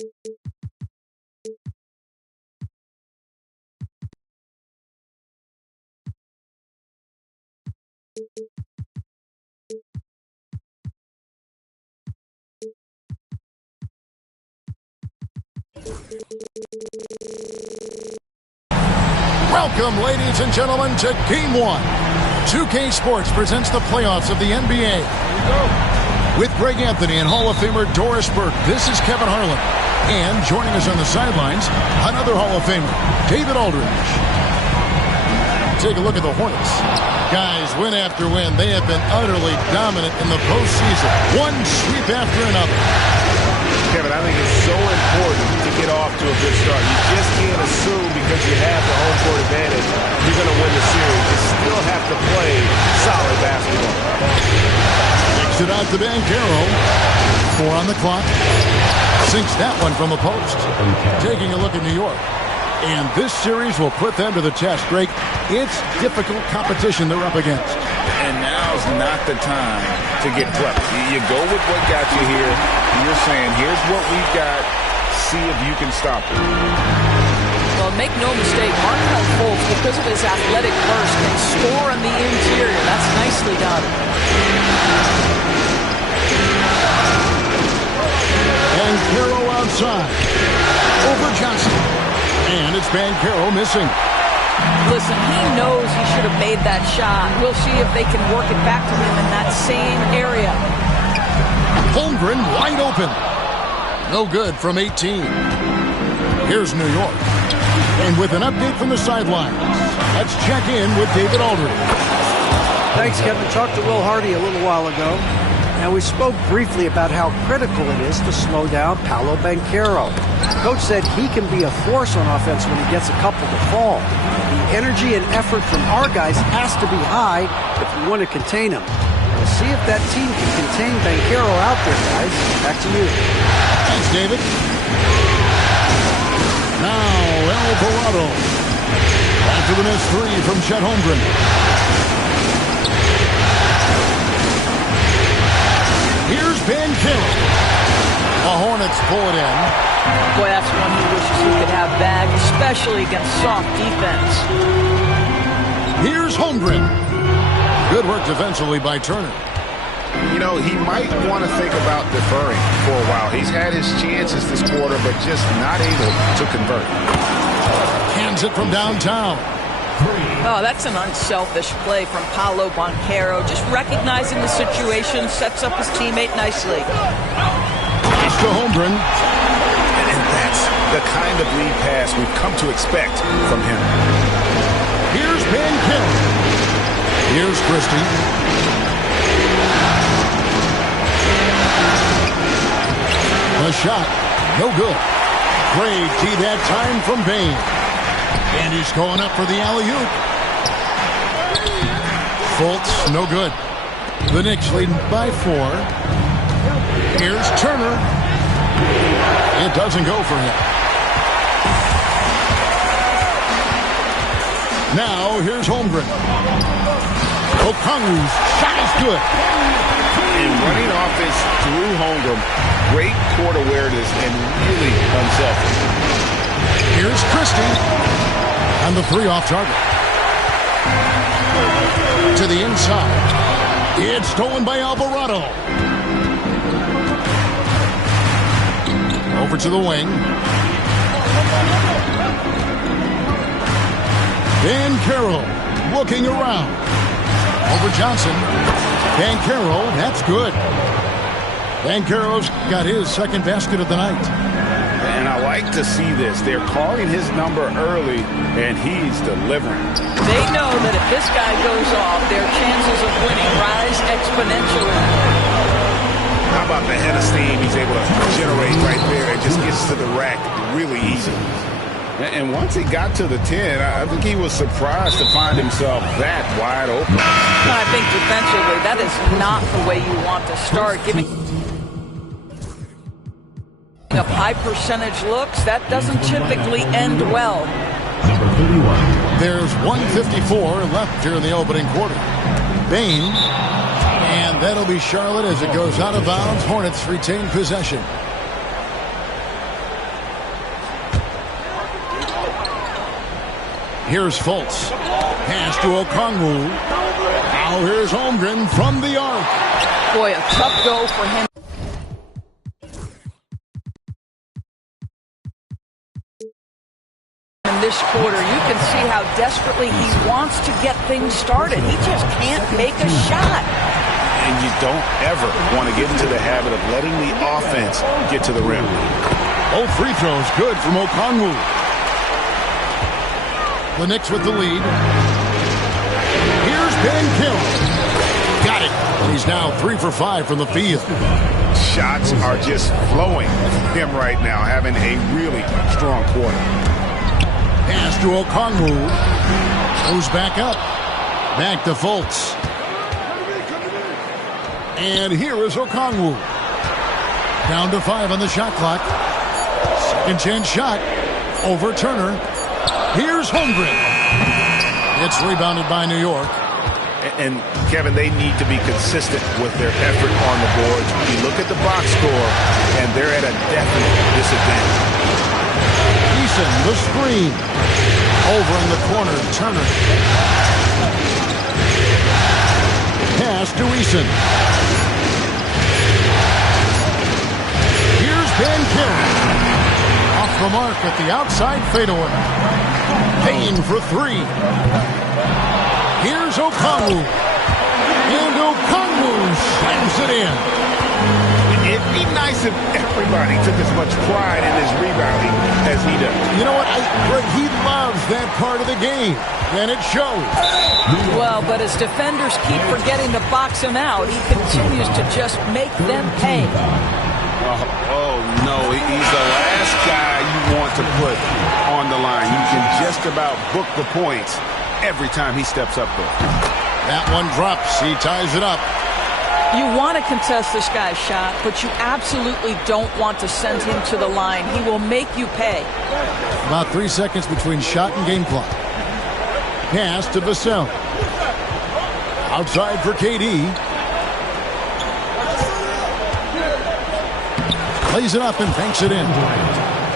Welcome, ladies and gentlemen, to Game 1. 2K Sports presents the playoffs of the NBA. With Greg Anthony and Hall of Famer Doris Burke, this is Kevin Harlan. And joining us on the sidelines, another Hall of Famer, David Aldridge. Take a look at the Hornets. Guys, win after win, they have been utterly dominant in the postseason. One sweep after another. Kevin, I think it's so important to get off to a good start. You just can't assume because you have the home court advantage you're going to win the series. You still have to play solid basketball. Kicks it out to Banchero. 4 on the clock. Sinks that one from the post. Taking a look at New York. And this series will put them to the test, Greg. It's difficult competition they're up against. And now's not the time to get clever. You go with what got you here. You're saying, here's what we've got. See if you can stop it. Well, make no mistake, Markelle Fultz, because of his athletic burst, can score on the interior. That's nicely done. Banchero outside. Over Johnson. And it's Banchero missing. Listen, he knows he should have made that shot. We'll see if they can work it back to him in that same area. Holmgren wide open. No good from 18. Here's New York. And with an update from the sidelines, let's check in with David Aldridge. Thanks, Kevin. Talked to Will Hardy a little while ago. And we spoke briefly about how critical it is to slow down Paolo Banchero. Coach said he can be a force on offense when he gets a couple to fall. The energy and effort from our guys has to be high if we want to contain him. We'll see if that team can contain Banchero out there, guys. Back to you. Thanks, David. Now, Alvarado. After the missed 3 from Chet Holmgren. Here's Banchero. The Hornets pull it in. Boy, that's one he wishes he could have back, especially against soft defense. Here's Holmgren. Good work defensively by Turner. You know, he might want to think about deferring for a while. He's had his chances this quarter, but just not able to convert. Hands it from downtown. Oh, that's an unselfish play from Paolo Banchero. Just recognizing the situation, sets up his teammate nicely. Pass to Holmgren. And that's the kind of lead pass we've come to expect from him. Here's Banchero. Here's Christie. A shot. No good. Great key that time from Bain. And he's going up for the alley-oop. Fultz, no good. The Knicks leading by 4. Here's Turner. It doesn't go for him. Now, here's Holmgren. Okongwu's shot is good. And running offense through Holmgren, great court awareness and really unselfish. Here's Christie. And the 3 off target. To the inside. It's stolen by Alvarado. Over to the wing. Banchero looking around. Over Johnson. Banchero, that's good. Banchero's got his second basket of the night. And I like to see this. They're calling his number early, and he's delivering. They know that if this guy goes off, their chances of winning rise exponentially. How about the head of steam he's able to generate right there? It just gets to the rack really easy. And once he got to the 10, I think he was surprised to find himself that wide open. I think defensively, that is not the way you want to start. Giving up high percentage looks, that doesn't typically end well. There's 1:54 left here in the opening quarter. Bain, and that'll be Charlotte as it goes out of bounds. Hornets retain possession. Here's Fultz. Pass to Okongwu. Now here's Holmgren from the arc. Boy, a tough go for him. In this quarter, you can see how desperately he wants to get things started. He just can't make a shot. And you don't ever want to get into the habit of letting the offense get to the rim. Both free throws good from Okongwu. The Knicks with the lead. Here's Ben Kim. Got it. And he's now 3 for 5 from the field. Shots are just flowing from him right now, having a really strong quarter. Pass to Okongwu. Goes back up. Back to Fultz. And here is Okongwu. Down to 5 on the shot clock. Second chance shot. Over Turner. Here's Holmgren. It's rebounded by New York. And, Kevin, they need to be consistent with their effort on the boards. You look at the box score, and they're at a definite disadvantage. Eason, the screen. Over in the corner, Turner. Pass to Eason. Here's Ben Kim. Off the mark at the outside fadeaway. Payne for 3. Here's Okongwu. And Okongwu slams it in. It'd be nice if everybody took as much pride in his rebounding as he does. You know what? Greg, he loves that part of the game, and it shows. Well, but as defenders keep forgetting to box him out, he continues to just make them pay. Oh, no, he's the last guy you want to put on the line. You can just about book the points every time he steps up there. That one drops. He ties it up. You want to contest this guy's shot, but you absolutely don't want to send him to the line. He will make you pay. About 3 seconds between shot and game clock. Pass to Vassell. Outside for KD. Lays it up and banks it in.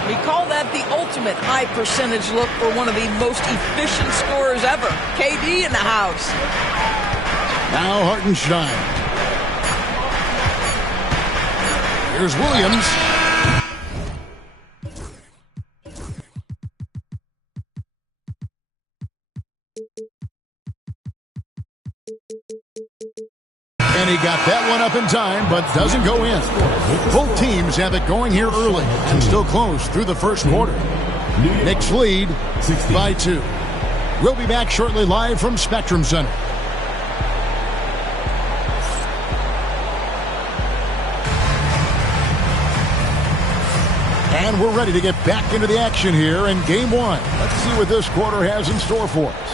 We call that the ultimate high percentage look for one of the most efficient scorers ever. KD in the house. Now Hartenstein. Here's Williams. And he got that one up in time, but doesn't go in. Both teams have it going here early and still close through the first quarter. Knicks lead by 2. We'll be back shortly live from Spectrum Center. And we're ready to get back into the action here in Game 1. Let's see what this quarter has in store for us.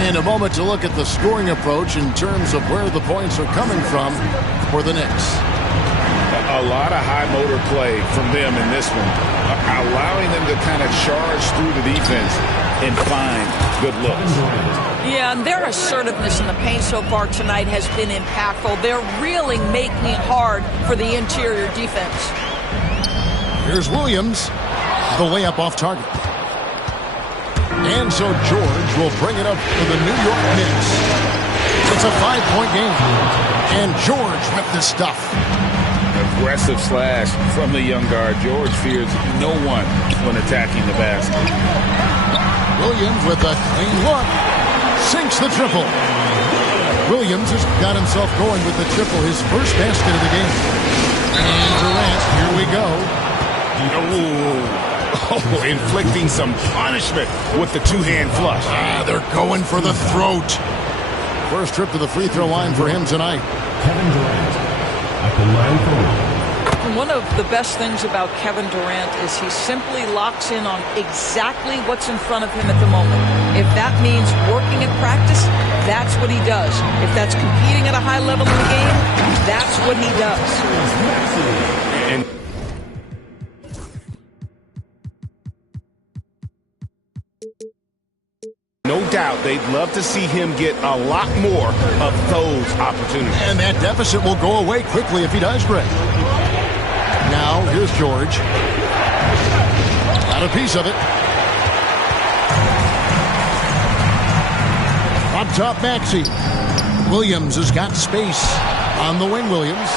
And a moment to look at the scoring approach in terms of where the points are coming from for the Knicks. A lot of high motor play from them in this one, allowing them to kind of charge through the defense and find good looks. Yeah, and their assertiveness in the paint so far tonight has been impactful. They're really making it hard for the interior defense. Here's Williams. The layup off target. And so George will bring it up for the New York Knicks. It's a 5-point game. And George with the stuff. Aggressive slash from the young guard. George fears no one when attacking the basket. Williams with a clean look. Sinks the triple. Williams has got himself going with the triple, his first basket of the game. And Durant, here we go. Oh, inflicting some punishment with the two-hand flush. They're going for the throat. First trip to the free throw line for him tonight. Kevin Durant at the line for one. One of the best things about Kevin Durant is he simply locks in on exactly what's in front of him at the moment. If that means working at practice, that's what he does. If that's competing at a high level in the game, that's what he does. And no doubt they'd love to see him get a lot more of those opportunities. And that deficit will go away quickly if he does, Greg. Now, here's George. Got a piece of it. top, Maxey. Williams has got space on the wing. Williams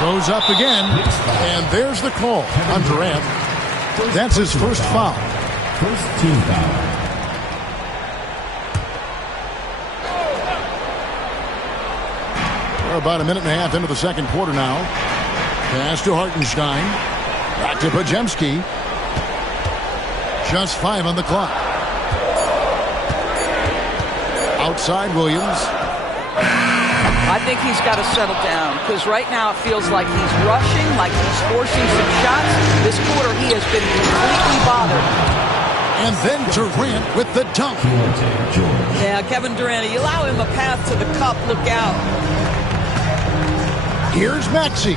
goes up again, and there's the call on Durant. That's his first foul. First team foul. We're about a minute and a half into the second quarter now. Pass to Hartenstein. Back to Podziemski. Just 5 on the clock. Outside Williams. I think he's got to settle down because right now it feels like he's rushing, like he's forcing some shots. This quarter he has been completely bothered. And then Durant with the dunk. Yeah, Kevin Durant, you allow him a path to the cup, look out. Here's Maxey.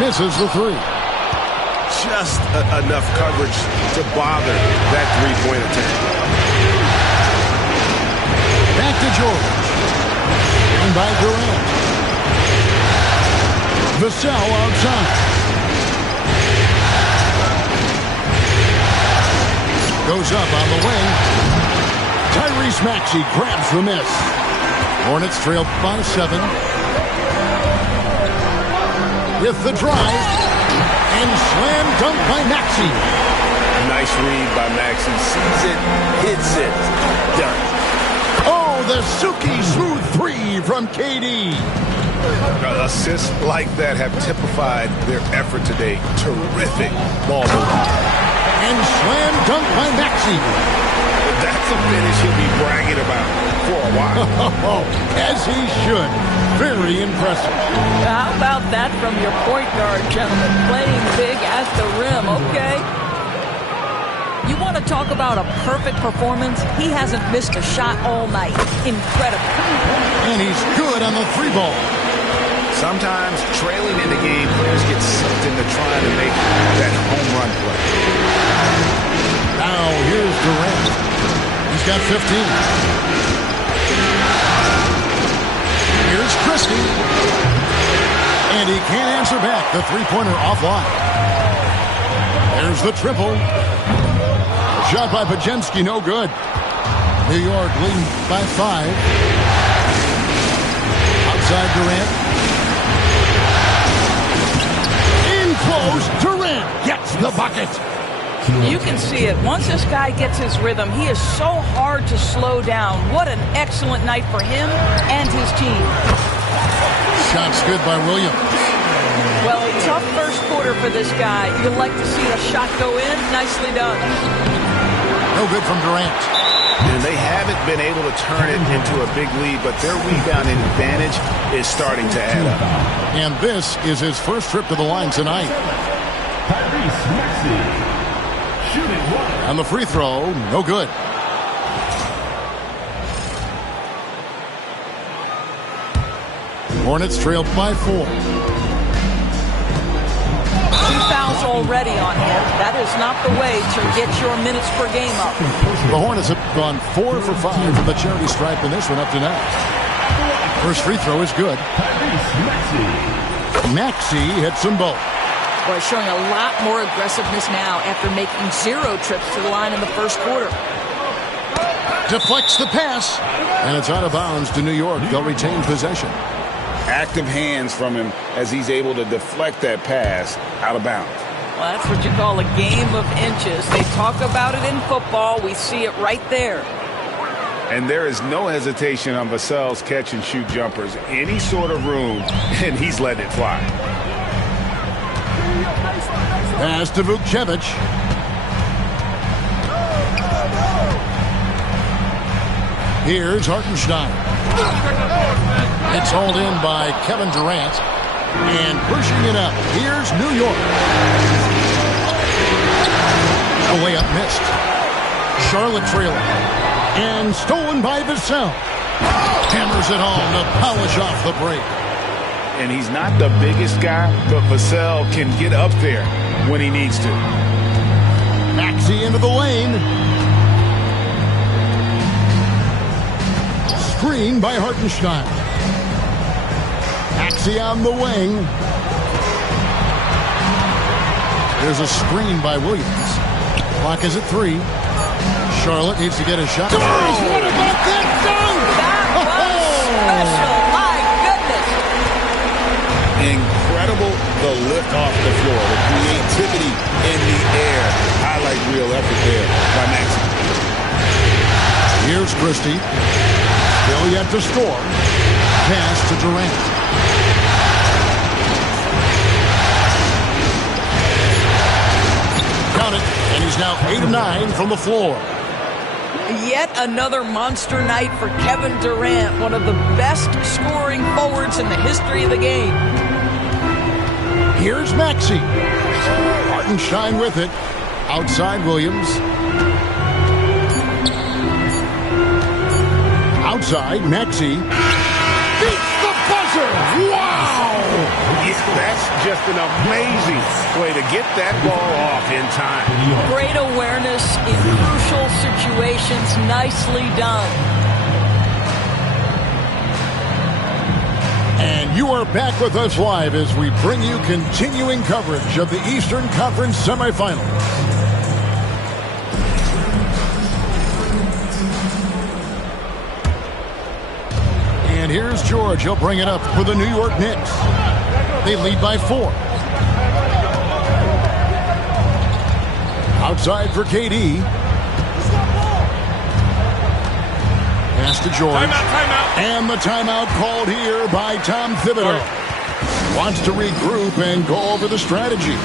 Misses the three. Just enough coverage to bother that three-point attempt. Back to George. And by Durant. Vassell outside. Goes up on the wing. Tyrese Maxey grabs the miss. Hornets trail by 7. With the drive. And slam dunk by Maxey. Nice read by Maxey. Sees it, hits it, done. Oh, the Suki smooth three from KD. Assists like that have typified their effort today. Terrific ball movement. And slam dunk by Maxey. That's a finish he'll be bragging about for a while. As he should. Very impressive. How about that from your point guard, gentlemen? Playing big at the rim, okay? You want to talk about a perfect performance? He hasn't missed a shot all night. Incredible. And he's good on the three ball. Sometimes trailing in the game, players get sucked into trying to make that home run play. Now here's Durant. He's got 15. Here's Christie. And he can't answer back. The three-pointer offline. There's the triple. Shot by Podziemski, no good. New York leading by 5. Outside Durant. In close, Durant gets the bucket. You can see it. Once this guy gets his rhythm, he is so hard to slow down. What an excellent night for him and his team. Shots good by Williams. Well, a tough first quarter for this guy. You'd like to see a shot go in. Nicely done. No good from Durant. And they haven't been able to turn it into a big lead, but their rebounding advantage is starting to add up. And this is his first trip to the line tonight. Tyrese Maxey. Shooting one. And the free throw, no good. Hornets trail by 4. 2 fouls already on him. That is not the way to get your minutes per game up. The Hornets have gone 4 for 5 from the charity stripe in this one up to now. First free throw is good. Maxey hits them both. Boy, showing a lot more aggressiveness now after making 0 trips to the line in the first quarter. Deflects the pass. And it's out of bounds to New York. They'll retain possession. Active hands from him as he's able to deflect that pass out of bounds. Well, that's what you call a game of inches. They talk about it in football. We see it right there. And there is no hesitation on Vassell's catch-and-shoot jumpers. Any sort of room, and he's letting it fly. Pass to Vukcevic. Here's Hartenstein. It's hauled in by Kevin Durant. And pushing it up. Here's New York. A layup missed. Charlotte trailing. And stolen by Vassell. Hammers it home to polish off the break. And he's not the biggest guy, but Vassell can get up there when he needs to. Maxey into the lane. Screen by Hartenstein. Maxey on the wing. There's a screen by Williams. Clock is at 3. Charlotte needs to get a shot. What about that dunk? That was special. My goodness. Incredible, the lift off the floor, the creativity in the air. Highlight real effort there by Maxey. Here's Christie. Still yet to score. Pass to Durant. Got it. And he's now 8 of 9 from the floor. Yet another monster night for Kevin Durant, one of the best scoring forwards in the history of the game. Here's Maxey. Hartenstein with it. Outside Williams. Outside Maxey. Beats the buzzer. Wow! Yeah, that's just an amazing way to get that ball off in time. Great awareness in crucial situations. Nicely done. And you are back with us live as we bring you continuing coverage of the Eastern Conference semifinals. And here's George. He'll bring it up for the New York Knicks. They lead by 4. Outside for KD. Pass to George. Timeout. And the timeout called here by Tom Thibodeau. Wants to regroup and go over the strategy.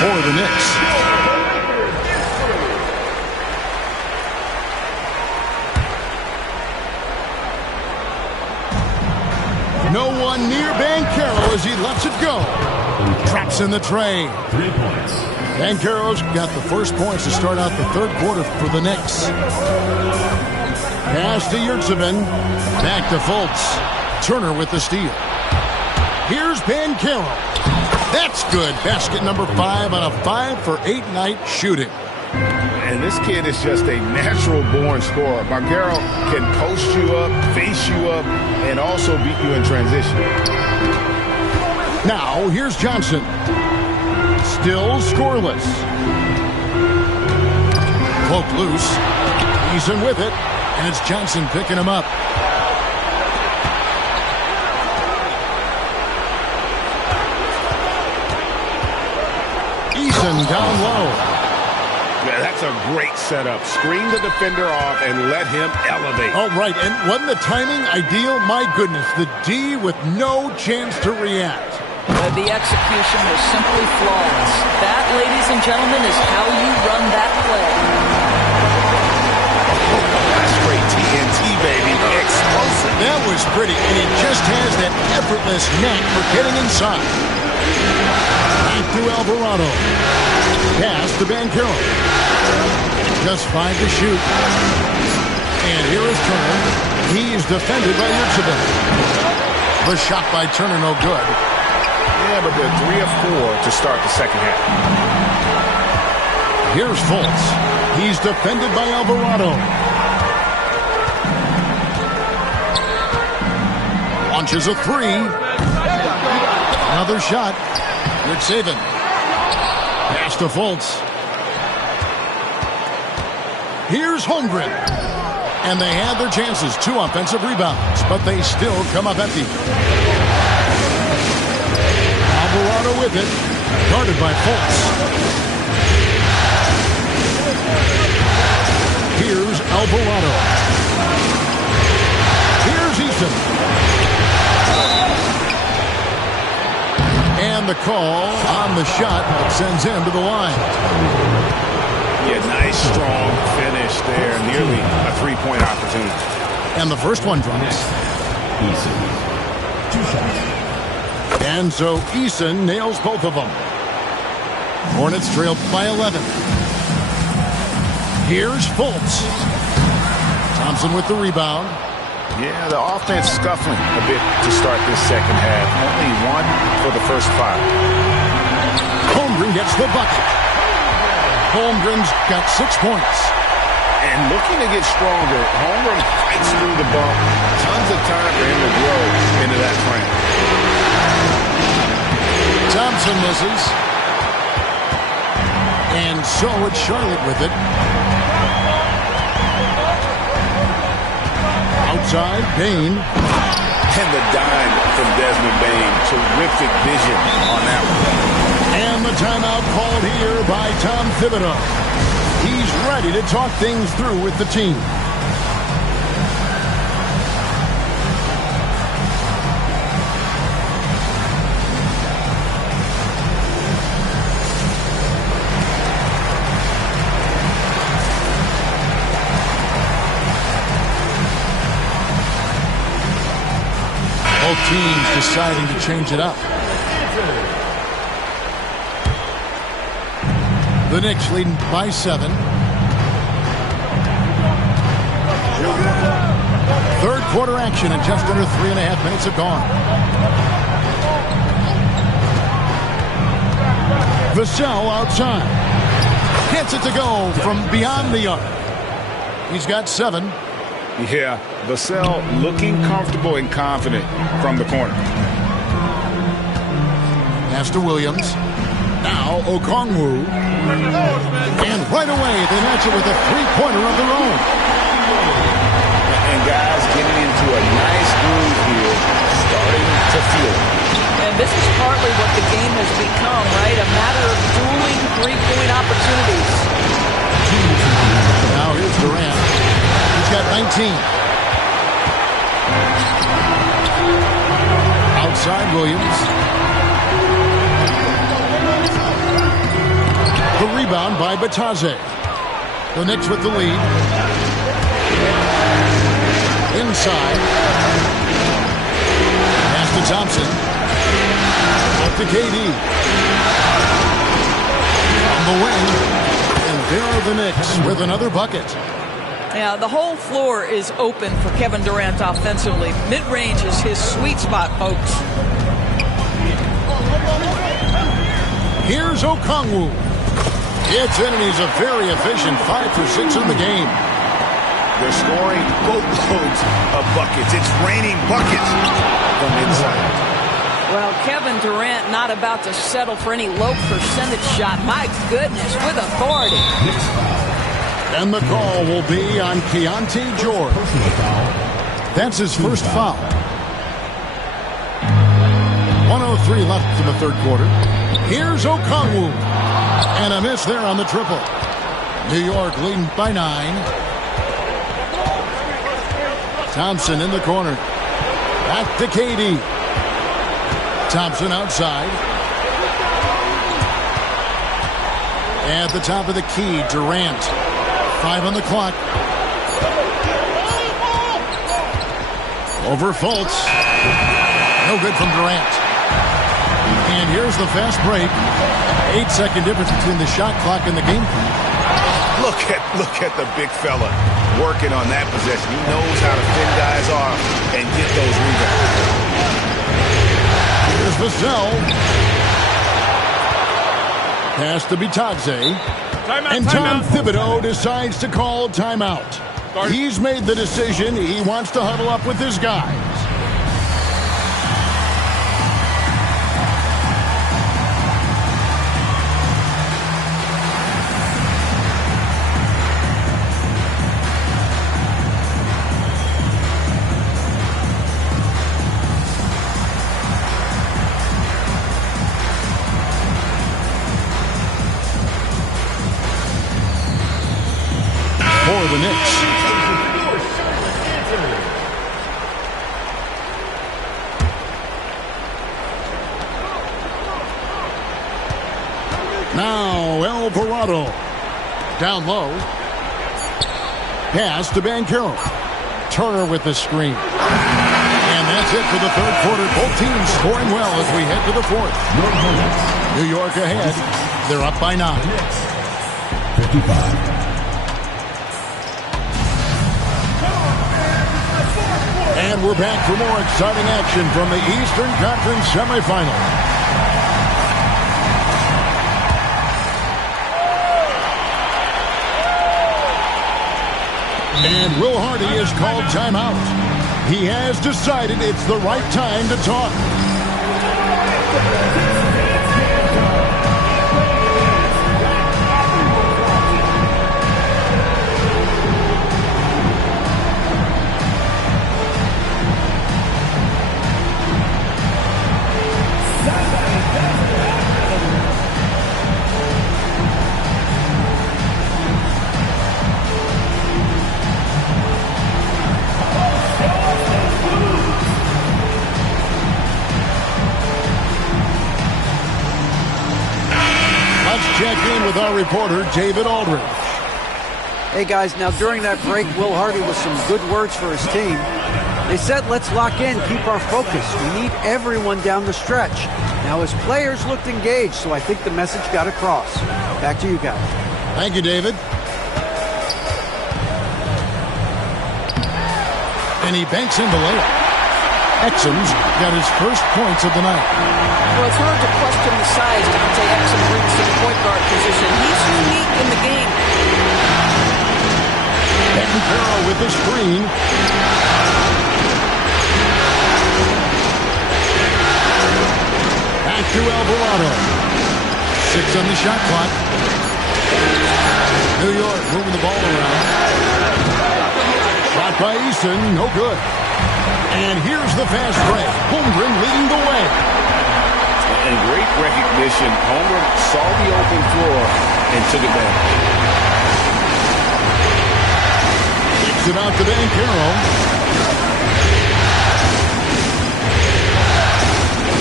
For the Knicks. No one near Banchero as he lets it go. Traps in the tray. 3 points. Banchero's got the first points to start out the third quarter for the Knicks. Pass to Yurtseven. Back to Fultz. Turner with the steal. Here's Banchero. That's good. Basket number 5 on a 5 for 8 night shooting. And this kid is just a natural-born scorer. Banchero can post you up, face you up, and also beat you in transition. Now, here's Johnson. Still scoreless. Cloak loose. Eason with it, and it's Johnson picking him up. Eason down low. Yeah, that's a great setup. Screen the defender off and let him elevate. Oh, right. And wasn't the timing ideal? My goodness. The D with no chance to react. The execution was simply flawless. That, ladies and gentlemen, is how you run that play. That's straight TNT, baby. Explosive. That was pretty. And he just has that effortless knack for getting inside. Back to Alvarado. Pass to Banchero. Just 5 to shoot. And here is Turner. He's defended by Yurtseven. The shot by Turner no good. Yeah, but they're 3 of 4 to start the second half. Here's Fultz. He's defended by Alvarado. Launches a 3. Another shot. Yurtseven. Pass to Fultz. Here's Holmgren. And they had their chances. 2 offensive rebounds, but they still come up empty. Alvarado with it. Guarded by Fultz. Here's Alvarado. Here's Eason. And the call on the shot sends him to the line. Yeah, nice, strong finish there. Nearly a 3-point opportunity. And the first one drops. Eason. 2 shots. And so Eason nails both of them. Hornets trailed by 11. Here's Fultz. Thompson with the rebound. Yeah, the offense scuffling a bit to start this second half. Only one for the first 5. Holmgren gets the bucket. Holmgren's got 6 points. And looking to get stronger, Holmgren fights through the bump. Tons of time for him to grow into that frame. Thompson misses. And so it's Charlotte with it. Outside, Bain. And the dime from Desmond Bain. Terrific vision on that one. And the timeout called here by Tom Thibodeau. He's ready to talk things through with the team. Both teams deciding to change it up. The Knicks leading by 7. Third quarter action and just under 3.5 minutes have gone. Vassell outside. Gets it to go from beyond the arc. He's got 7. Yeah, Vassell looking comfortable and confident from the corner. Pass to Williams. Now Okongwu. And right away they match it with a 3-pointer of their own. And guys getting into a nice groove here, starting to feel it. And this is partly what the game has become, right? A matter of dueling 3-point opportunities. Now here's Durant. He's got 19. Outside Williams. The rebound by Bataze. The Knicks with the lead. Inside. Pass to Thompson. Up to KD. On the wing. And there are the Knicks with another bucket. Yeah, the whole floor is open for Kevin Durant offensively. Mid-range is his sweet spot, folks. Here's Okongwu. It's in, and he's a very efficient 5 for 6 in the game. They're scoring boatloads of buckets. It's raining buckets from inside. Well, Kevin Durant not about to settle for any low percentage shot. My goodness, with authority. And the call will be on Keontae George. That's his first foul. 1:03 left in the third quarter. Here's Okongwu. And a miss there on the triple. New York leading by 9. Thompson in the corner. Back to KD. Thompson outside. At the top of the key, Durant. 5 on the clock. Over Fultz. No good from Durant. And here's the fast break. 8-second difference between the shot clock and the game clock. Look at the big fella working on that possession. He knows how to fend guys off and get those rebounds. Here's Vassell. Pass to Bitadze. And Tom Thibodeau decides to call timeout. He's made the decision. He wants to huddle up with his guys. For the Knicks. Now Alvarado. Down low. Pass to Banchero. Turner with the screen. And that's it for the third quarter. Both teams scoring well as we head to the fourth. New York ahead. They're up by 9. 55. And we're back for more exciting action from the Eastern Conference semifinals. And Will Hardy has called timeout. He has decided it's the right time to talk. Check in with our reporter, David Aldridge. Hey, guys, now during that break, Will Hardy with some good words for his team. They said, let's lock in, keep our focus. We need everyone down the stretch. Now, his players looked engaged, so I think the message got across. Back to you guys. Thank you, David. And he banks in the layup. Exum's got his first points of the night. Well, it's hard to question the size Dante Exum brings to the point guard position. He's unique in the game. Banchero with the screen. Back to Alvarado. 6 on the shot clock. New York moving the ball around. Shot by Eason, no good. And here's the fast break. Holmgren leading the way. And great recognition. Holmgren saw the open floor and took it back. Kicks it out to Banchero.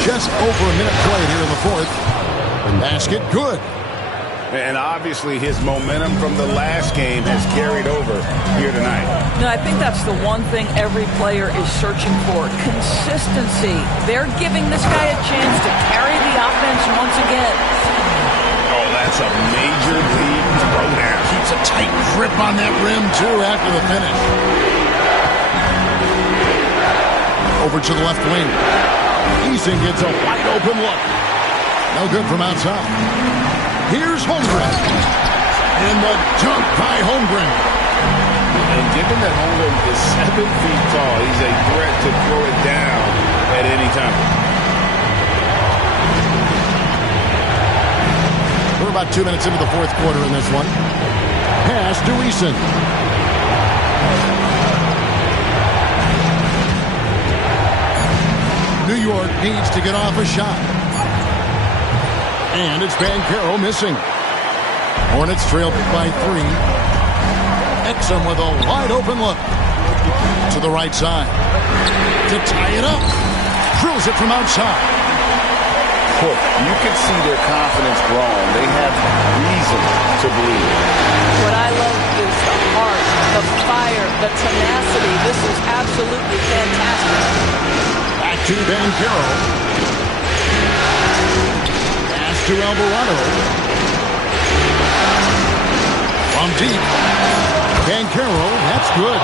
Just over a minute played here in the fourth. Basket good. And obviously his momentum from the last game has carried over here tonight. No, I think that's the one thing every player is searching for. Consistency. They're giving this guy a chance to carry the offense once again. Oh, that's a major league throwdown. Keeps a tight grip on that rim, too, after the finish. Over to the left wing. Eason gets a wide open look. No good from outside. Here's Holmgren. And the dunk by Holmgren. And given that Holmgren is 7 feet tall, he's a threat to throw it down at any time. We're about 2 minutes into the fourth quarter in this one. Pass to Eason. New York needs to get off a shot. And it's Banchero missing. Hornets trail by 3. Exum with a wide open look. To the right side. To tie it up. Drills it from outside. Look, you can see their confidence growing. They have reason to believe. What I love is the heart, the fire, the tenacity. This is absolutely fantastic. Back to Banchero. To Alvarado. From deep. Banchero, that's good.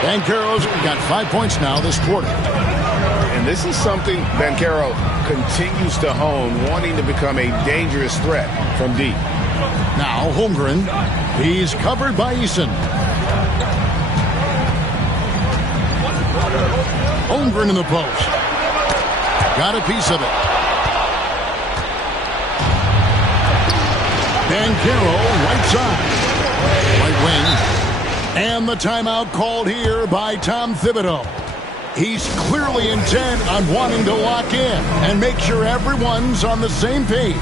Banchero's got 5 points now this quarter. And this is something Banchero continues to hone, wanting to become a dangerous threat from deep. Now Holmgren. He's covered by Eason. Holmgren in the post. Got a piece of it. Banchero, right side. Right wing. And the timeout called here by Tom Thibodeau. He's clearly intent on wanting to lock in and make sure everyone's on the same page.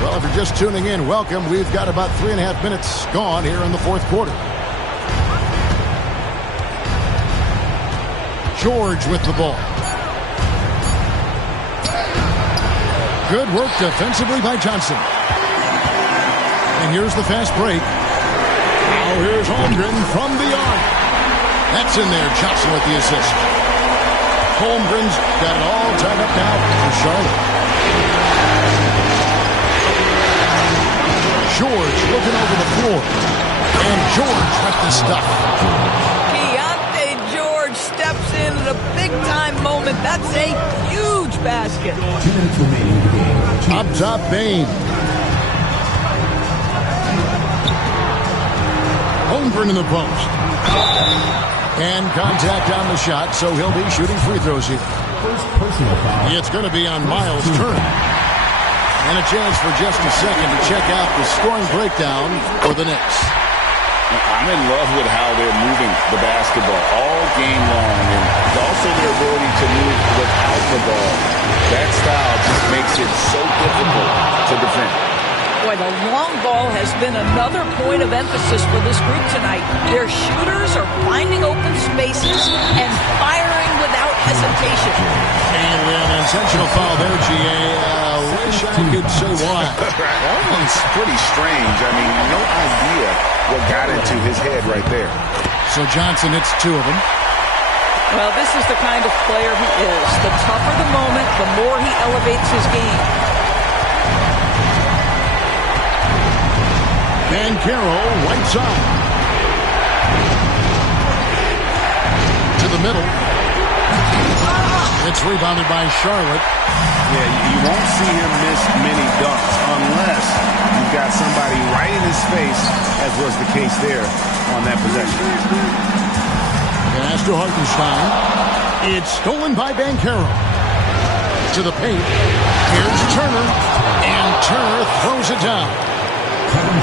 Well, if you're just tuning in, welcome. We've got about 3.5 minutes gone here in the fourth quarter. George with the ball. Good work defensively by Johnson. And here's the fast break. Now here's Holmgren from the arc. That's in there. Johnson with the assist. Holmgren's got it all tied up now for Charlotte. George looking over the floor. And George with the stuff. Keontae George steps in at a big-time moment. That's a huge basket. 2 minutes remaining in the game. Up top, Bain. Holmgren in the post. And contact on the shot, so he'll be shooting free throws here. First personal foul. It's going to be on Miles Turner. And a chance for just a second to check out the scoring breakdown for the Knicks. I'm in love with how they're moving the basketball all game long, and also their ability to move without the ball. That style just makes it so difficult to defend. Boy, the long ball has been another point of emphasis for this group tonight. Their shooters are finding open spaces and firing without hesitation. And we have an intentional foul there, G.A. Wish I could say why. That one's pretty strange. I mean, no idea what got into his head right there. So Johnson hits 2 of them. Well, this is the kind of player he is. The tougher the moment, the more he elevates his game. Banchero, right side. To the middle. It's rebounded by Charlotte. Yeah, you won't see him miss many dunks unless you've got somebody right in his face, as was the case there on that possession. Pass to Hartenstein. It's stolen by Banchero. To the paint. Here's Turner. And Turner throws it down.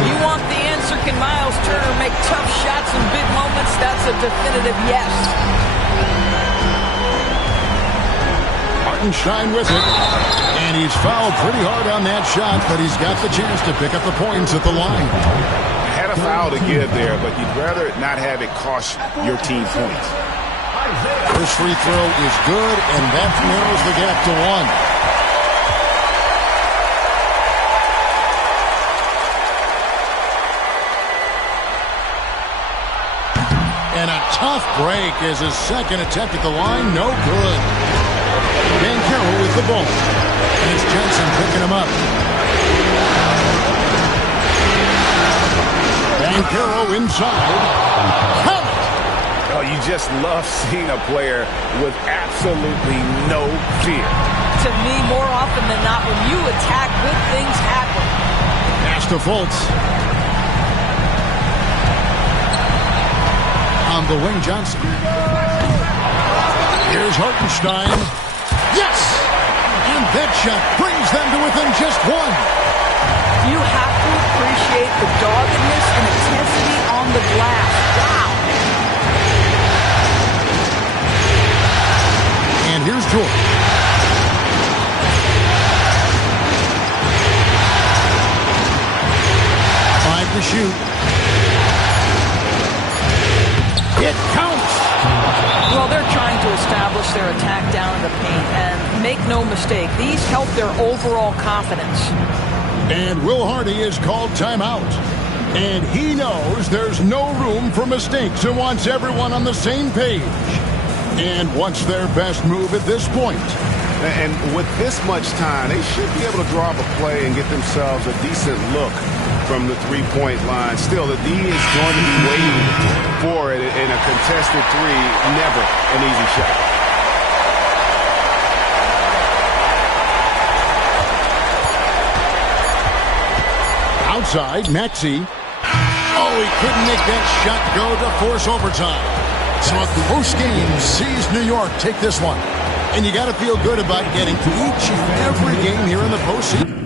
You want the answer, can Miles Turner make tough shots in big moments? That's a definitive yes. Hartenstein with it. And he's fouled pretty hard on that shot, but he's got the chance to pick up the points at the line. Had a foul to give there, but you'd rather not have it cost your team points. First free throw is good, and that narrows the gap to 1. And a tough break is his second attempt at the line. No good. Banchero with the ball. And it's Johnson picking him up. Banchero inside. Count it. Oh, you just love seeing a player with absolutely no fear. To me, more often than not, when you attack, good things happen. Pass to Fultz. On the wing, Johnson. Here's Hartenstein. Yes! And that shot brings them to within just 1. You have to appreciate the doggedness and intensity on the glass. Wow! And here's George. Five to shoot. It counts. Well, they're trying to establish their attack down in the paint, and make no mistake, these help their overall confidence. And Will Hardy is called timeout. And he knows there's no room for mistakes and wants everyone on the same page. And what's their best move at this point? And with this much time, they should be able to draw up a play and get themselves a decent look from the three-point line. Still, the D is going to be waiting for it in a contested three. Never an easy shot. Outside, Maxey. Oh, he couldn't make that shot go to force overtime. So a close game sees New York take this one. And you got to feel good about getting to each and every game here in the postseason.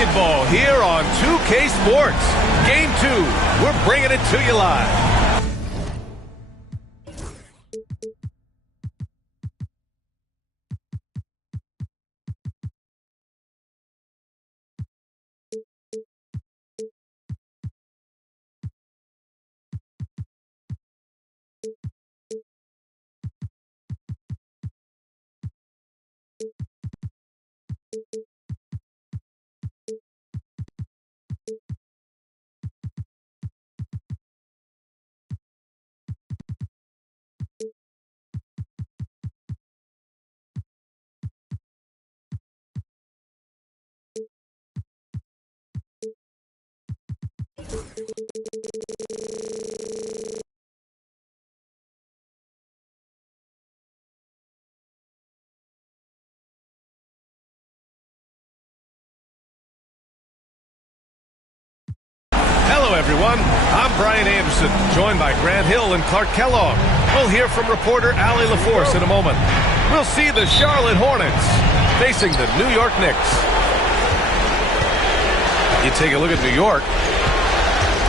basketball here on 2K Sports. Game 2, we're bringing it to you live. Hello, everyone. I'm Brian Anderson, joined by Grant Hill and Clark Kellogg. We'll hear from reporter Allie LaForce in a moment. We'll see the Charlotte Hornets facing the New York Knicks. You take a look at New York.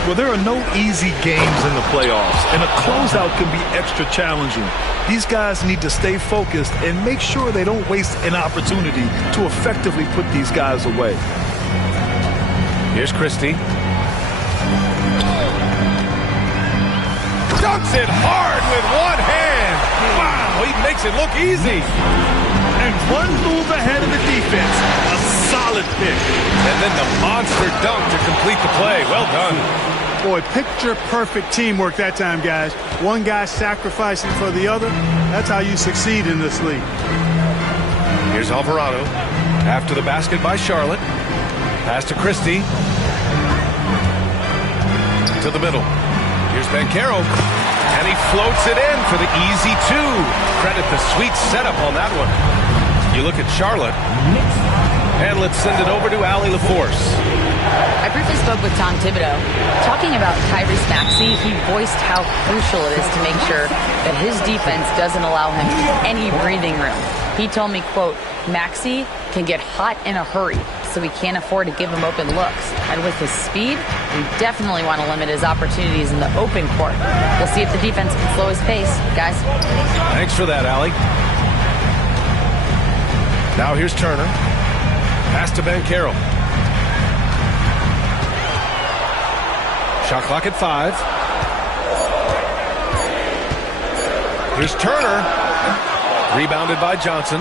Well, there are no easy games in the playoffs, and a closeout can be extra challenging. These guys need to stay focused and make sure they don't waste an opportunity to effectively put these guys away. Here's Christie. Dunks it hard with one hand. Wow, he makes it look easy. And one move ahead of the defense. A solid pick. And then the monster dunk to complete the play. Well done. Boy, picture-perfect teamwork that time, guys. One guy sacrificing for the other. That's how you succeed in this league. Here's Alvarado. After the basket by Charlotte. Pass to Christie. To the middle. Here's Banchero. And he floats it in for the easy two. Credit the sweet setup on that one. You look at Charlotte. And let's send it over to Allie LaForce. I briefly spoke with Tom Thibodeau. Talking about Tyrese Maxey, he voiced how crucial it is to make sure that his defense doesn't allow him any breathing room. He told me, quote, Maxey can get hot in a hurry, so we can't afford to give him open looks. And with his speed, we definitely want to limit his opportunities in the open court. We'll see if the defense can slow his pace, guys. Thanks for that, Allie. Now here's Turner. Pass to Banchero. Shot clock at 5. Here's Turner. Rebounded by Johnson.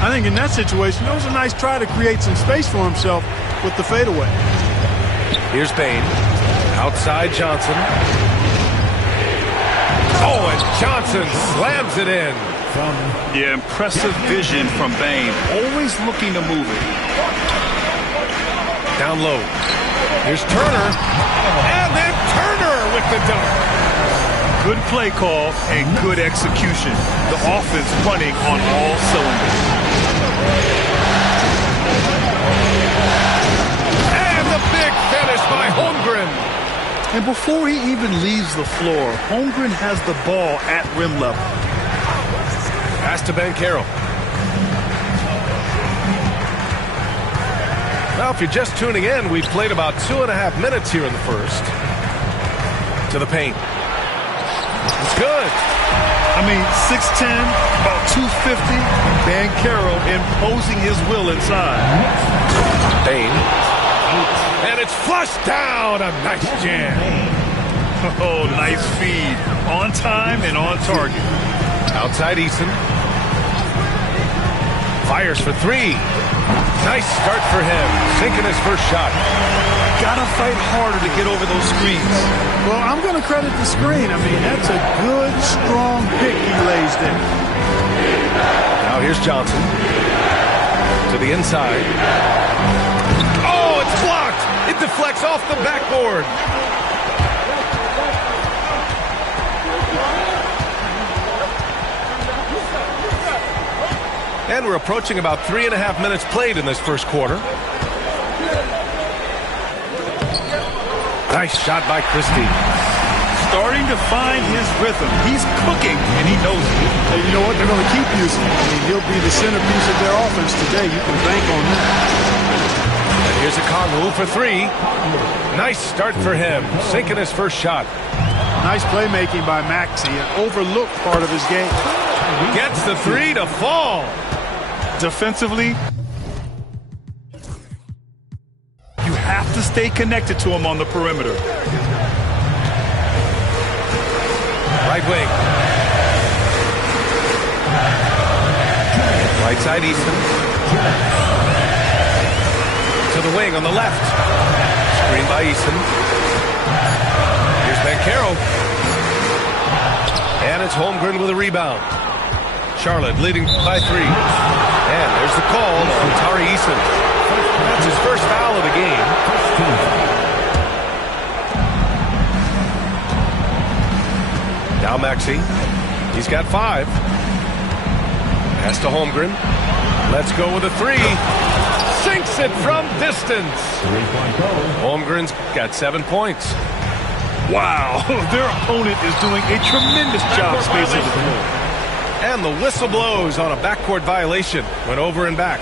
I think in that situation, it was a nice try to create some space for himself with the fadeaway. Here's Bain. Outside Johnson. Oh, and Johnson slams it in. Yeah, impressive vision from Bain. Always looking to move it. Down low. Here's Turner. And then Turner with the dunk. Good play call and good execution. The offense running on all cylinders. And the big finish by Holmgren. And before he even leaves the floor, Holmgren has the ball at rim level. Pass to Banchero. Now, if you're just tuning in, we've played about 2.5 minutes here in the first. To the paint. It's good. I mean, 6'10", about 250. Banchero imposing his will inside. Bain. And it's flushed down. A nice jam. Oh, nice feed. On time and on target. Outside Eason. Fires for 3. Nice start for him. Sinking his first shot. Gotta fight harder to get over those screens. Well, I'm going to credit the screen. I mean, that's a good, strong pick he lays there. Now here's Johnson. To the inside. Oh, it's blocked. It deflects off the backboard. And we're approaching about 3.5 minutes played in this first quarter. Nice shot by Christie. Starting to find his rhythm. He's cooking, and he knows it. And you know what? They're going to keep using him. I mean, he'll be the centerpiece of their offense today. You can bank on that. And Here's a Kongwu for three. Nice start for him, sinking his first shot. Nice playmaking by Maxey, an overlooked part of his game. Gets the three to fall. Defensively, you have to stay connected to him on the perimeter. Right wing. Right side Easton. To the wing on the left. Screen by Easton. Here's Banchero. And it's Holmgren with a rebound. Charlotte leading by three. And there's the call on Tari Eason. That's his first foul of the game. Now Maxey. He's got 5. Pass to Holmgren. Let's go with a three. Sinks it from distance. Holmgren's got 7 points. Wow, their opponent is doing a tremendous job spacing the floor. And the whistle blows on a backcourt violation. Went over and back.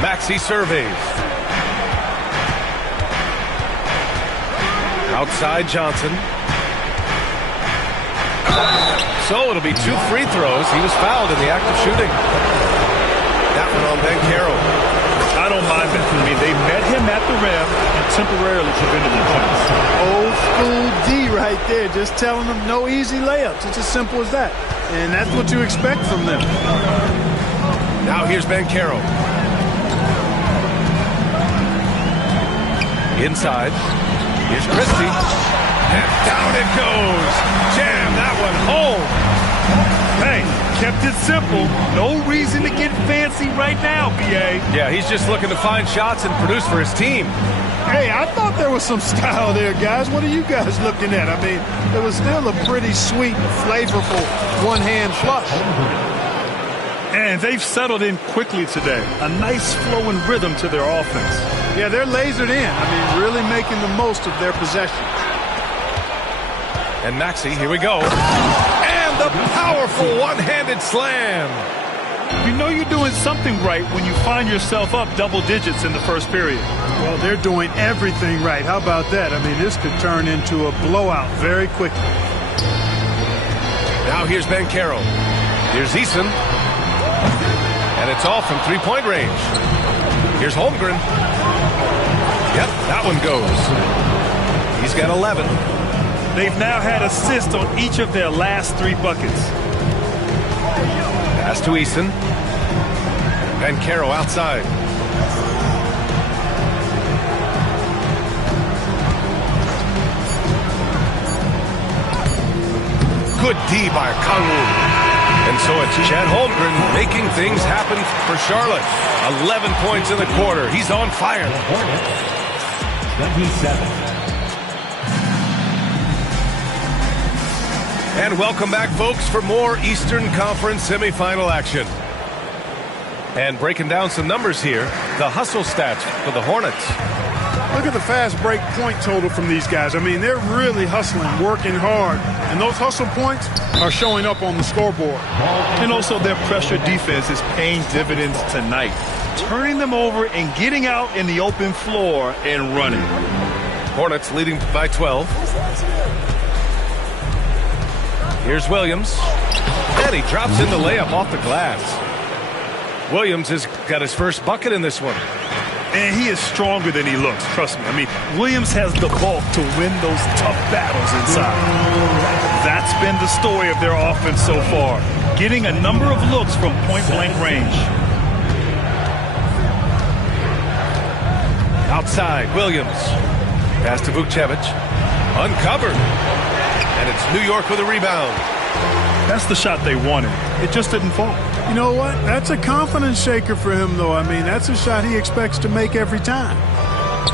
Maxey surveys. Outside Johnson. So it'll be 2 free throws. He was fouled in the act of shooting. That one on Banchero. I don't mind that. I mean, they met him at the rim and temporarily prevented the points. Old school D right there, just telling them no easy layups. It's as simple as that. And that's what you expect from them. Now here's Banchero. Inside. Here's Christie. And down it goes. Jam that one home. Hey, kept it simple. No reason to get fancy right now, BA. Yeah, he's just looking to find shots and produce for his team. Hey, I thought there was some style there, guys. What are you guys looking at? I mean, it was still a pretty sweet, flavorful one-hand flush. And they've settled in quickly today. A nice flow and rhythm to their offense. Yeah, they're lasered in. I mean, really making the most of their possessions. And Maxey, here we go. And the powerful one-handed slam. You know you're doing something right when you find yourself up double digits in the first period. Well, they're doing everything right. How about that? I mean, this could turn into a blowout very quickly. Now here's Banchero. Here's Eason. And it's all from three-point range. Here's Holmgren. Yep, that one goes. He's got 11. They've now had assists on each of their last 3 buckets. Pass to Eason. Banchero outside. Good D by Kongwu. And so it's Chad Holmgren making things happen for Charlotte. 11 points in the quarter. He's on fire. The Hornets, 27. And welcome back, folks, for more Eastern Conference semifinal action. And breaking down some numbers here, the hustle stats for the Hornets. Look at the fast break point total from these guys. I mean, they're really hustling, working hard. And those hustle points are showing up on the scoreboard. And also their pressure defense is paying dividends tonight. Turning them over and getting out in the open floor and running. Hornets leading by 12. Here's Williams. And he drops in the layup off the glass. Williams has got his first bucket in this one. And he is stronger than he looks, trust me. I mean, Williams has the bulk to win those tough battles inside. That's been the story of their offense so far, getting a number of looks from point-blank range. Outside, Williams. Pass to Vukcevic. Uncovered. And it's New York with a rebound. That's the shot they wanted. It just didn't fall. You know what? That's a confidence shaker for him, though. I mean, that's a shot he expects to make every time.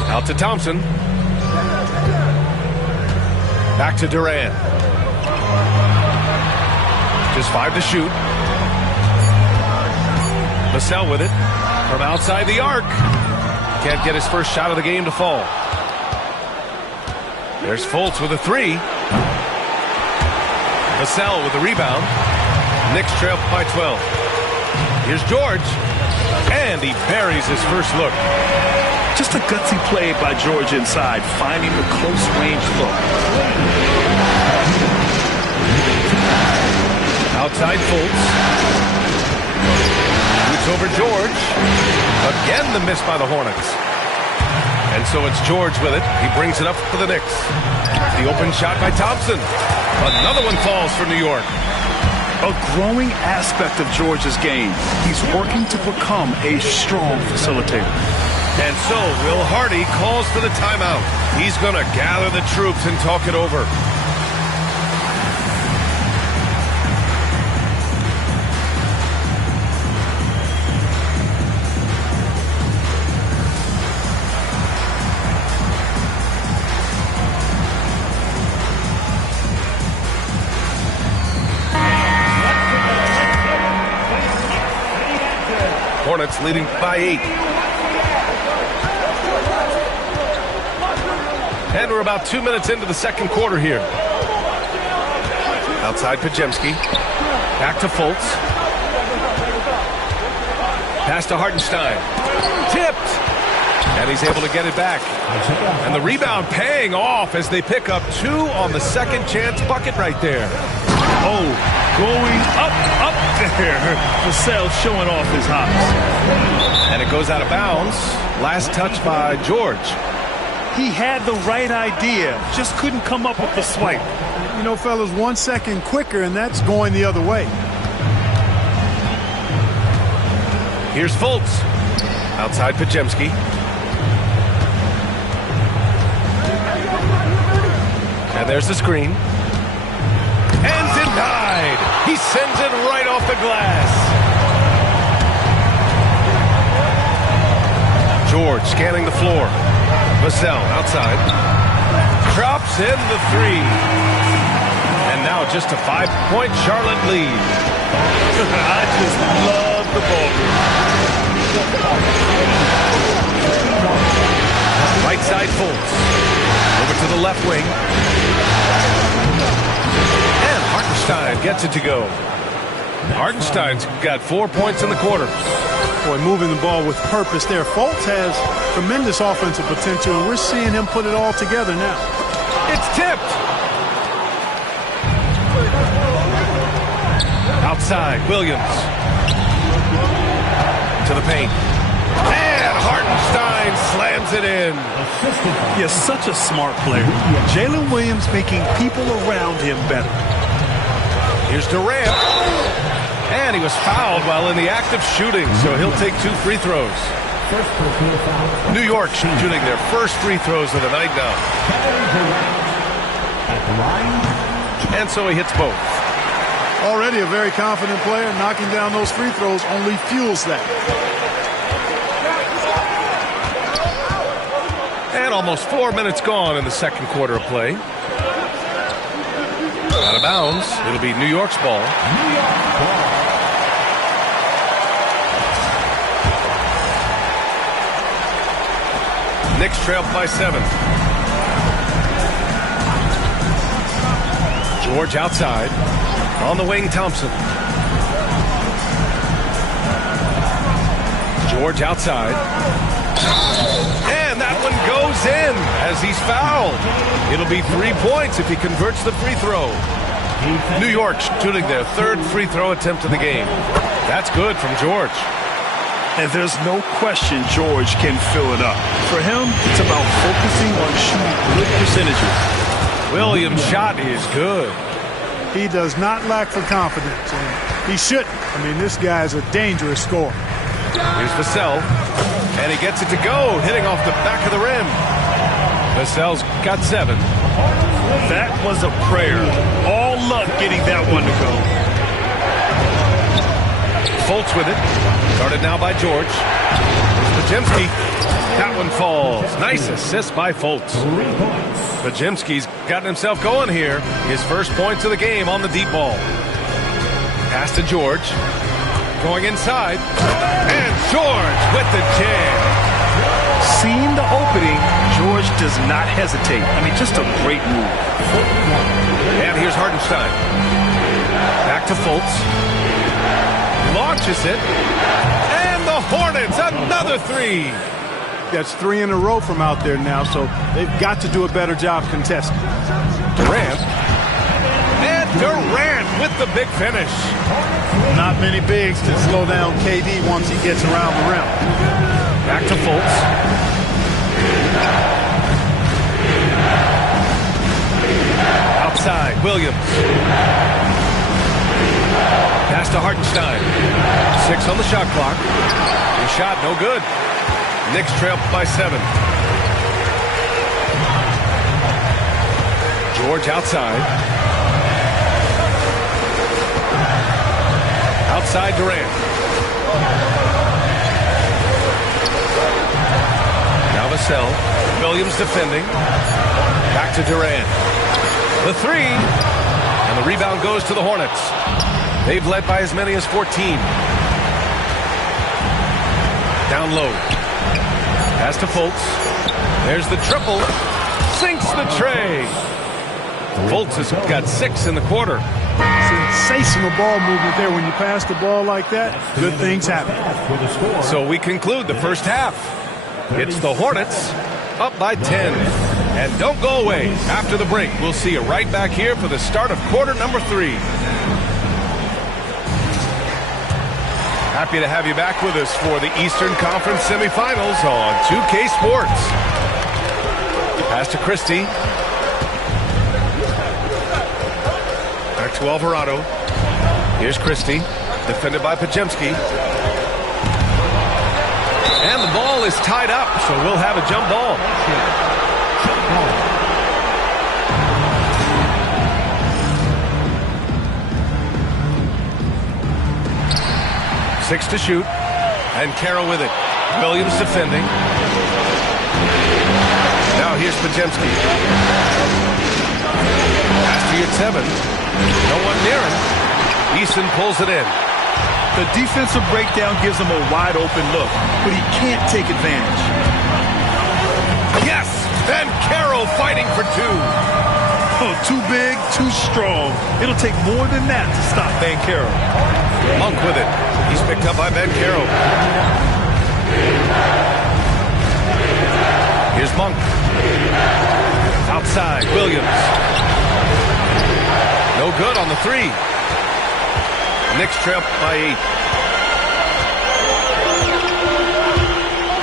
Out to Thompson. Back to Durant. Just 5 to shoot. Vassell with it. From outside the arc. Can't get his first shot of the game to fall. There's Fultz with a 3. Vassell with the rebound. Knicks trail by 12. Here's George. And he buries his first look. Just a gutsy play by George inside, finding the close-range look. Outside Fultz. Shoots over George. Again the miss by the Hornets. And so it's George with it. He brings it up for the Knicks. The open shot by Thompson. Another one falls for New York. A growing aspect of George's game. He's working to become a strong facilitator. And so Will Hardy calls for the timeout. He's going to gather the troops and talk it over. Hornets leading by 8. And we're about 2 minutes into the second quarter here. Outside Podziemski. Back to Fultz. Pass to Hartenstein. Tipped. And he's able to get it back. And the rebound paying off as they pick up 2 on the second chance bucket right there. Oh, going up there. Vassell showing off his hops. And it goes out of bounds. Last touch by George. He had the right idea, just couldn't come up with the swipe. You know, fellas, 1 second quicker, and that's going the other way. Here's Fultz. Outside Podziemski. And there's the screen. And denied. He sends it right off the glass. George scanning the floor. Vassell outside. Drops in the 3. And now just a 5-point Charlotte lead. I just love the ball. Right side Fultz. Over to the left wing. And Hartenstein gets it to go. Hartenstein's got 4 points in the quarter. Boy, moving the ball with purpose there. Fultz has tremendous offensive potential, and we're seeing him put it all together now. It's tipped. Outside, Williams. To the paint. And Hartenstein slams it in. He's such a smart player. Jalen Williams making people around him better. Here's Durant. And he was fouled while in the act of shooting, so he'll take 2 free throws. New York shooting their first free throws of the night now. And so he hits both. Already a very confident player. Knocking down those free throws only fuels that. And almost 4 minutes gone in the second quarter of play. Out of bounds. It'll be New York's ball. Knicks trail by 7. George outside. On the wing, Thompson. George outside. And that one goes in as he's fouled. It'll be 3 points if he converts the free throw. New York shooting their 3rd free throw attempt of the game. That's good from George. And there's no question George can fill it up. For him, it's about focusing on shooting good percentages. Williams' shot is good. He does not lack for confidence, and he shouldn't. I mean, this guy's a dangerous scorer. Here's Vassell, and he gets it to go, hitting off the back of the rim. Vassell's got 7. That was a prayer. All luck getting that one to go. Fultz with it. Started now by George. Podziemski. That one falls. Nice assist by Fultz. Podziemski's gotten himself going here. His first points of the game on the deep ball. Pass to George. Going inside. And George with the jam. Seeing the opening, George does not hesitate. I mean, just a great move. And here's Hartenstein. Back to Fultz. Launches it. And the Hornets, another three. That's 3 in a row from out there now, so they've got to do a better job contesting. Durant. And Durant with the big finish. Not many bigs to slow down KD once he gets around the rim. Back to Fultz. Outside, Williams. Pass to Hartenstein. 6 on the shot clock. His shot, no good. Knicks trail by 7. George outside. Outside Durant. Now Vassell. Williams defending. Back to Durant. The 3. And the rebound goes to the Hornets. They've led by as many as 14. Down low. Pass to Fultz. There's the triple. Sinks the tray. Fultz has got 6 in the quarter. Sensational ball movement there. When you pass the ball like that, good things happen. So we conclude the first half. It's the Hornets up by 10. And don't go away. After the break, we'll see you right back here for the start of quarter number 3. Happy to have you back with us for the Eastern Conference semifinals on 2K Sports. Pass to Christie. Back to Alvarado. Here's Christie, defended by Pajemski. And the ball is tied up, so we'll have a jump ball. 6 to shoot. And Carroll with it. Williams defending. Now here's Pajemski. Pass to your 7. No one near him. Eason pulls it in. The defensive breakdown gives him a wide open look, but he can't take advantage. Yes! Then Carroll fighting for 2. Oh, too big, too strong. It'll take more than that to stop Banchero. Monk with it. He's picked up by Banchero. Here's Monk. Outside, Williams. No good on the 3. Knicks trail by 8.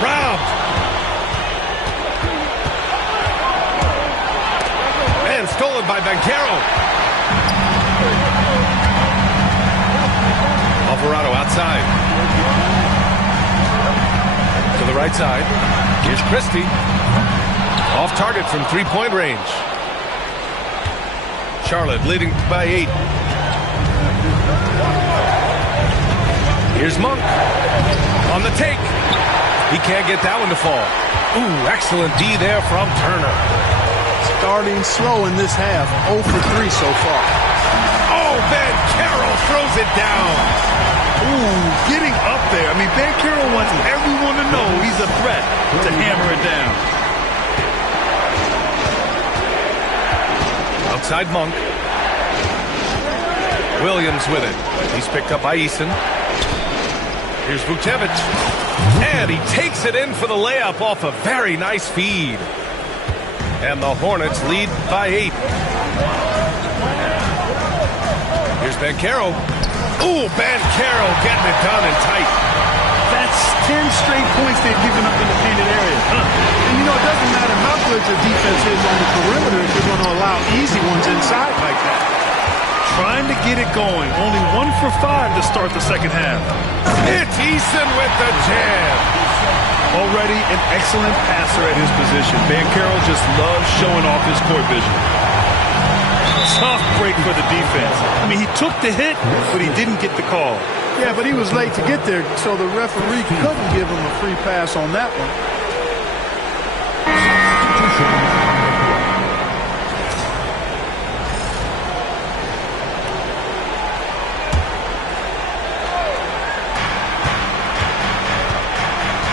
Robbed. And stolen by Banchero. Alvarado outside. To the right side. Here's Christie. Off target from 3-point range. Charlotte leading by 8. Here's Monk. On the take. He can't get that one to fall. Ooh, excellent D there from Turner. Starting slow in this half. 0 for 3 so far. Oh, Banchero throws it down. Ooh, getting up there. I mean, Banchero wants everyone to know he's a threat to hammer it down. Outside Monk. Williams with it. He's picked up by Eason. Here's Vucevic. And he takes it in for the layup off a very nice feed. And the Hornets lead by 8. Here's Banchero. Ooh, Banchero getting it done and tight. That's 10 straight points they've given up in the painted area. And you know, it doesn't matter how good your defense is on the perimeter if you're going to allow easy ones inside like that. Trying to get it going. Only 1 for 5 to start the second half. It's Eason with the jam. Already an excellent passer at his position. Banchero just loves showing off his court vision. Tough break for the defense. I mean, he took the hit, but he didn't get the call. Yeah, but he was late to get there, so the referee couldn't give him a free pass on that one.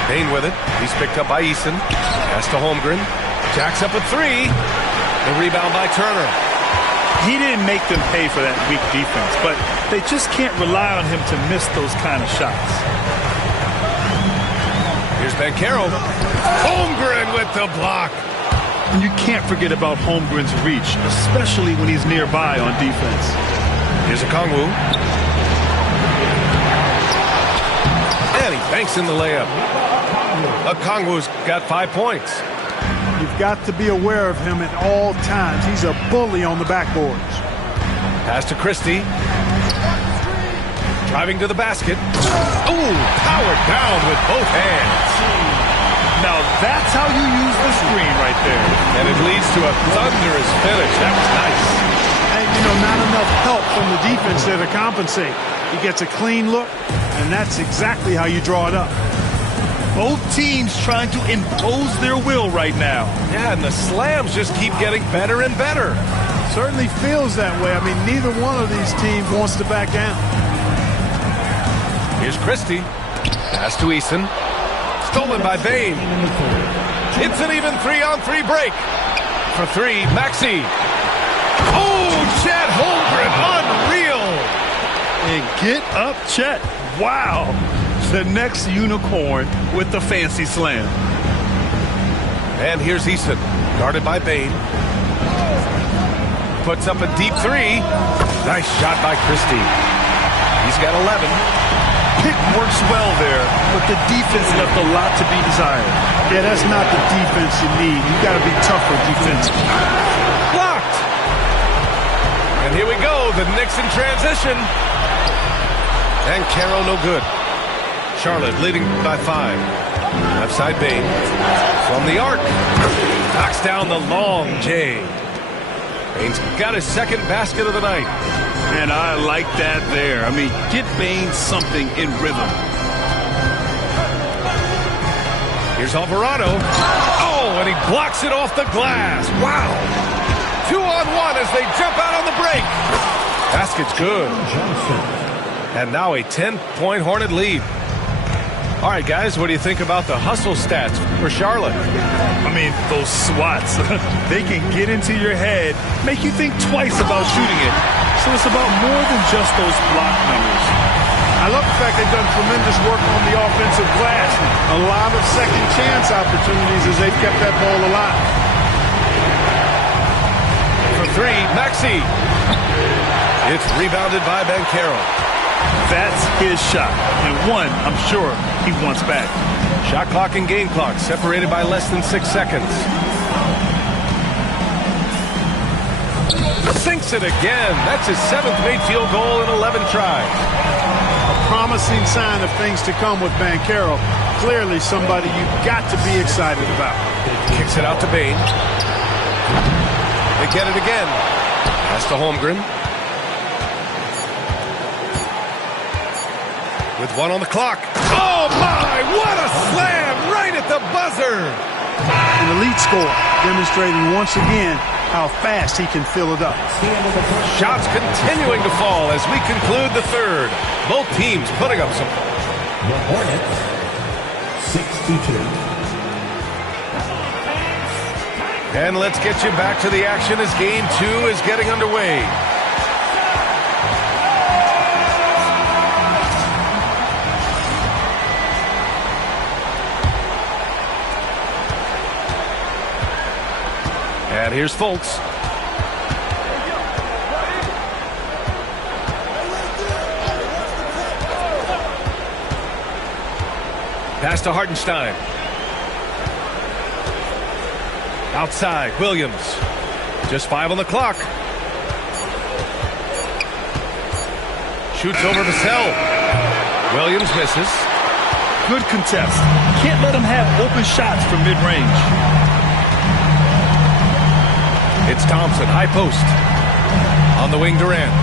Payne with it. He's picked up by Eason. Pass to Holmgren. Jacks up a 3. The rebound by Turner. He didn't make them pay for that weak defense, but they just can't rely on him to miss those kind of shots. Here's Banchero. Holmgren with the block. And you can't forget about Holmgren's reach, especially when he's nearby on defense. Here's Okongwu. And he banks in the layup. Okongwu's got 5 points. You've got to be aware of him at all times. He's a bully on the backboards. Pass to Christie. Driving to the basket. Ooh, powered down with both hands. Now that's how you use the screen right there. And it leads to a thunderous finish. That was nice. And, not enough help from the defense there to compensate. He gets a clean look, and that's exactly how you draw it up. Both teams trying to impose their will right now. Yeah, and the slams just keep getting better and better. Certainly feels that way. I mean, neither one of these teams wants to back down. Here's Christie. Pass to Eason. Stolen by Bain. It's an even 3-on-3 break. For 3, Maxey. Oh, Chet Holmgren, unreal. And get up, Chet. Wow. The next unicorn with the fancy slam. And here's Eason, guarded by Bain. Puts up a deep 3. Nice shot by Christie. He's got 11. Pick works well there, but the defense left a lot to be desired. Yeah, that's not the defense you need. You got to be tougher defensively. Blocked. And here we go, the Knicks in transition. And Caro no good. Charlotte leading by 5. Left side Bain. From the arc. Knocks down the long J. Bain's got his second basket of the night. And I like that there. I mean, get Bain something in rhythm. Here's Alvarado. Oh, and he blocks it off the glass. Wow. 2-on-1 as they jump out on the break. Basket's good. And now a 10-point Hornet lead. All right, guys, what do you think about the hustle stats for Charlotte? I mean, those swats, they can get into your head, make you think twice about shooting it. So it's about more than just those block numbers. I love the fact they've done tremendous work on the offensive glass. A lot of second chance opportunities as they've kept that ball alive. For 3, Maxey. It's rebounded by Banchero. That's his shot, and one I'm sure he wants back. Shot clock and game clock separated by less than 6 seconds. Sinks it again. That's his 7th made field goal in 11 tries. A promising sign of things to come with Banchero. Clearly somebody you've got to be excited about. Kicks it out to Bain. They get it again. Pass to Holmgren. With 1 on the clock. Oh, my! What a slam right at the buzzer! An elite scorer, demonstrating once again how fast he can fill it up. Shots continuing to fall as we conclude the 3rd. Both teams putting up some. The Hornets, 62. And let's get you back to the action as Game 2 is getting underway. And here's Fultz. Pass to Hartenstein. Outside, Williams. Just 5 on the clock. Shoots over Vassell. Williams misses. Good contest. Can't let him have open shots from mid-range. It's Thompson, high post. On the wing, Durant.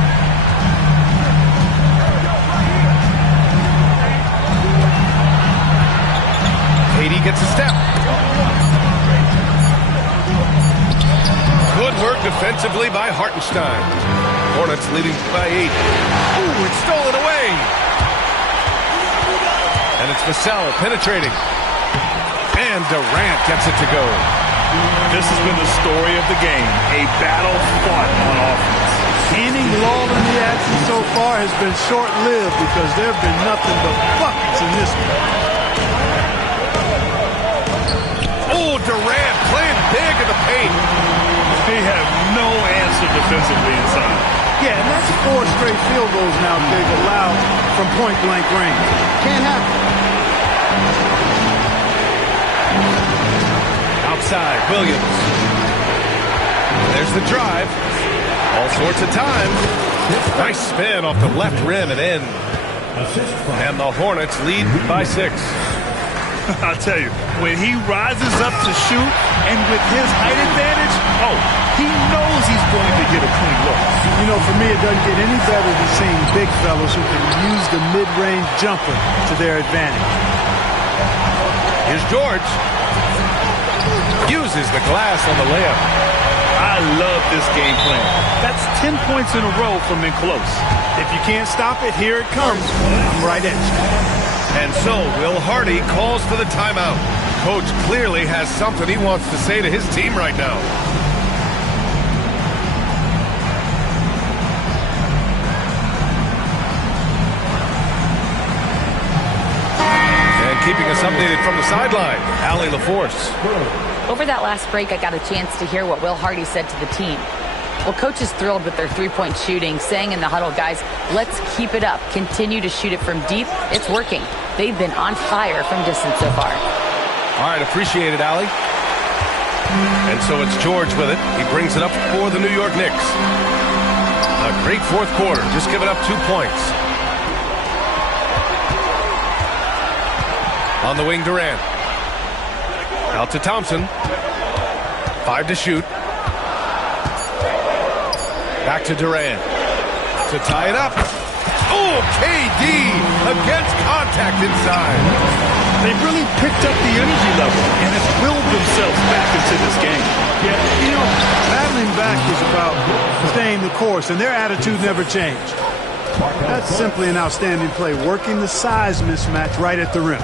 KD gets a step. Good work defensively by Hartenstein. Hornets leading by 8. Ooh, it's stolen away. And it's Vassell penetrating. And Durant gets it to go. This has been the story of the game, a battle fought on offense. Any lull in the action so far has been short-lived because there have been nothing but buckets in this one. Oh, Durant playing big in the paint. They have no answer defensively inside. Yeah, and that's 4 straight field goals now they've allowed from point-blank range. Can't happen. Outside, Williams. There's the drive. All sorts of time. Nice spin off the left rim and in. And the Hornets lead by 6. I'll tell you, when he rises up to shoot, and with his height advantage, he knows he's going to get a clean look. You know, for me, it doesn't get any better than seeing big fellas who can use the mid-range jumper to their advantage. Here's George. Uses the glass on the layup. I love this game plan. That's 10 points in a row from in close. If you can't stop it, here it comes. I'm right at you. And so Will Hardy calls for the timeout. Coach clearly has something he wants to say to his team right now. And keeping us updated from the sideline, Allie LaForce. Over that last break, I got a chance to hear what Will Hardy said to the team. Well, Coach is thrilled with their three-point shooting, saying in the huddle, guys, let's keep it up. Continue to shoot it from deep. It's working. They've been on fire from distance so far. All right, appreciate it, Allie. And so it's George with it. He brings it up for the New York Knicks. A great fourth quarter, just giving up 2 points. On the wing, Durant. Out to Thompson. 5 to shoot. Back to Durant. To tie it up. Oh, KD against contact inside. They've really picked up the energy level and have willed themselves back into this game. Yeah, you know, battling back is about staying the course, and their attitude never changed. That's simply an outstanding play, working the size mismatch right at the rim.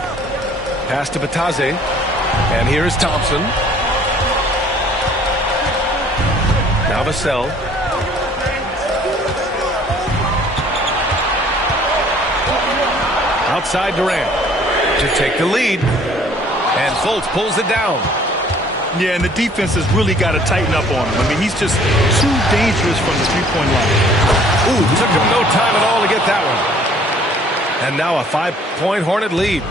Pass to Batase. And here is Thompson. Now Vassell. Outside Durant to take the lead. And Fultz pulls it down. Yeah, and the defense has really got to tighten up on him. I mean, he's just too dangerous from the three-point line. Ooh, took him no time at all to get that one. And now a 5-point Hornet lead.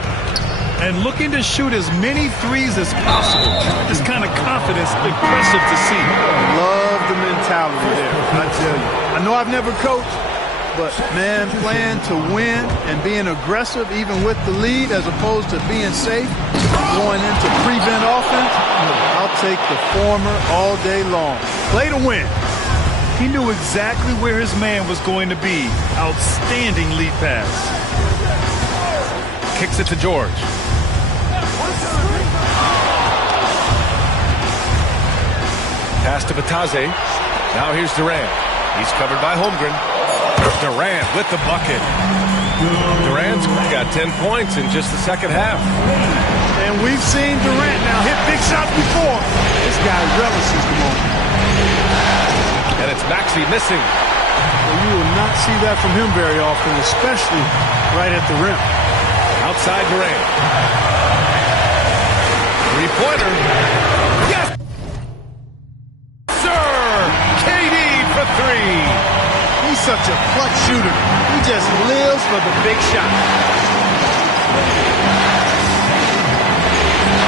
And looking to shoot as many threes as possible. This kind of confidence, impressive to see. Love the mentality there, I tell you. I know I've never coached, but, man, playing to win and being aggressive even with the lead as opposed to being safe, going into prevent offense, I'll take the former all day long. Play to win. He knew exactly where his man was going to be. Outstanding lead pass. Kicks it to George. Pass to Batase. Now here's Durant. He's covered by Holmgren. Durant with the bucket. Durant's got 10 points in just the second half. And we've seen Durant now hit big shots before. This guy relishes the moment. And it's Maxey missing. Well, you will not see that from him very often, especially right at the rim. Outside Durant. Three-pointer. Yes! Sir! KD for 3. He's such a clutch shooter. He just lives for the big shot.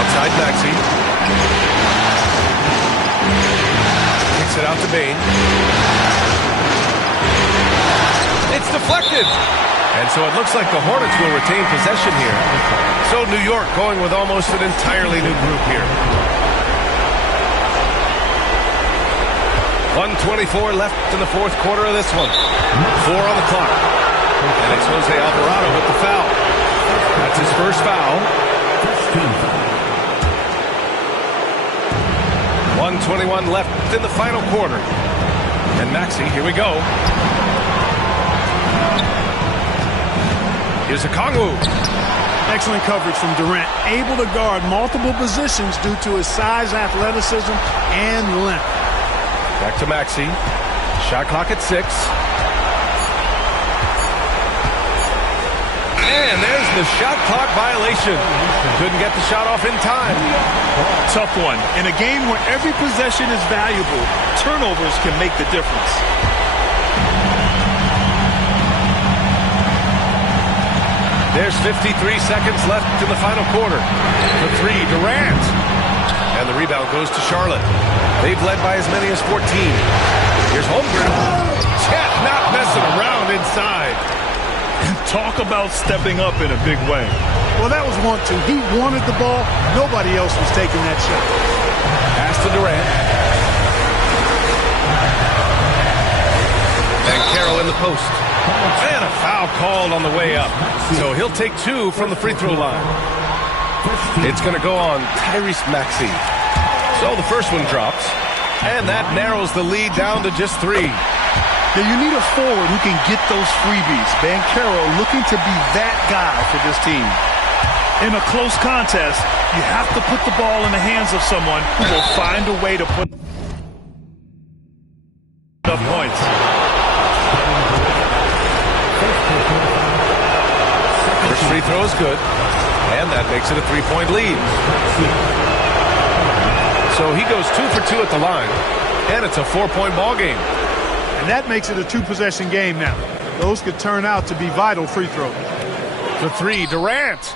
Outside Maxey. Kicks it out to Bane. It's deflected. And so it looks like the Hornets will retain possession here. So New York going with almost an entirely new group here. 1:24 left in the fourth quarter of this one. 4 on the clock. And it's Jose Alvarado with the foul. That's his first foul. 1:21 left in the final quarter. And Maxey, here we go. Here's a Kongwu. Excellent coverage from Durant, able to guard multiple positions due to his size, athleticism, and length. Back to Maxey. Shot clock at 6. And there's the shot clock violation. Couldn't get the shot off in time. Tough one. In a game where every possession is valuable, turnovers can make the difference. There's 53 seconds left in the final quarter. The 3, Durant. And the rebound goes to Charlotte. They've led by as many as 14. Here's Holmgren. Chet not messing around inside. Talk about stepping up in a big way. Well, that was 1-2. He wanted the ball. Nobody else was taking that shot. Pass to Durant. And Carroll in the post. And a foul called on the way up. So he'll take 2 from the free throw line. It's going to go on Tyrese Maxey. So the first one drops. And that narrows the lead down to just 3. Now you need a forward who can get those freebies. Banchero looking to be that guy for this team. In a close contest, you have to put the ball in the hands of someone who will find a way to put up points. First free throw is good, and that makes it a 3-point lead. So he goes 2 for 2 at the line, and it's a 4-point ball game. And that makes it a 2-possession game now. Those could turn out to be vital free throws. The 3, Durant.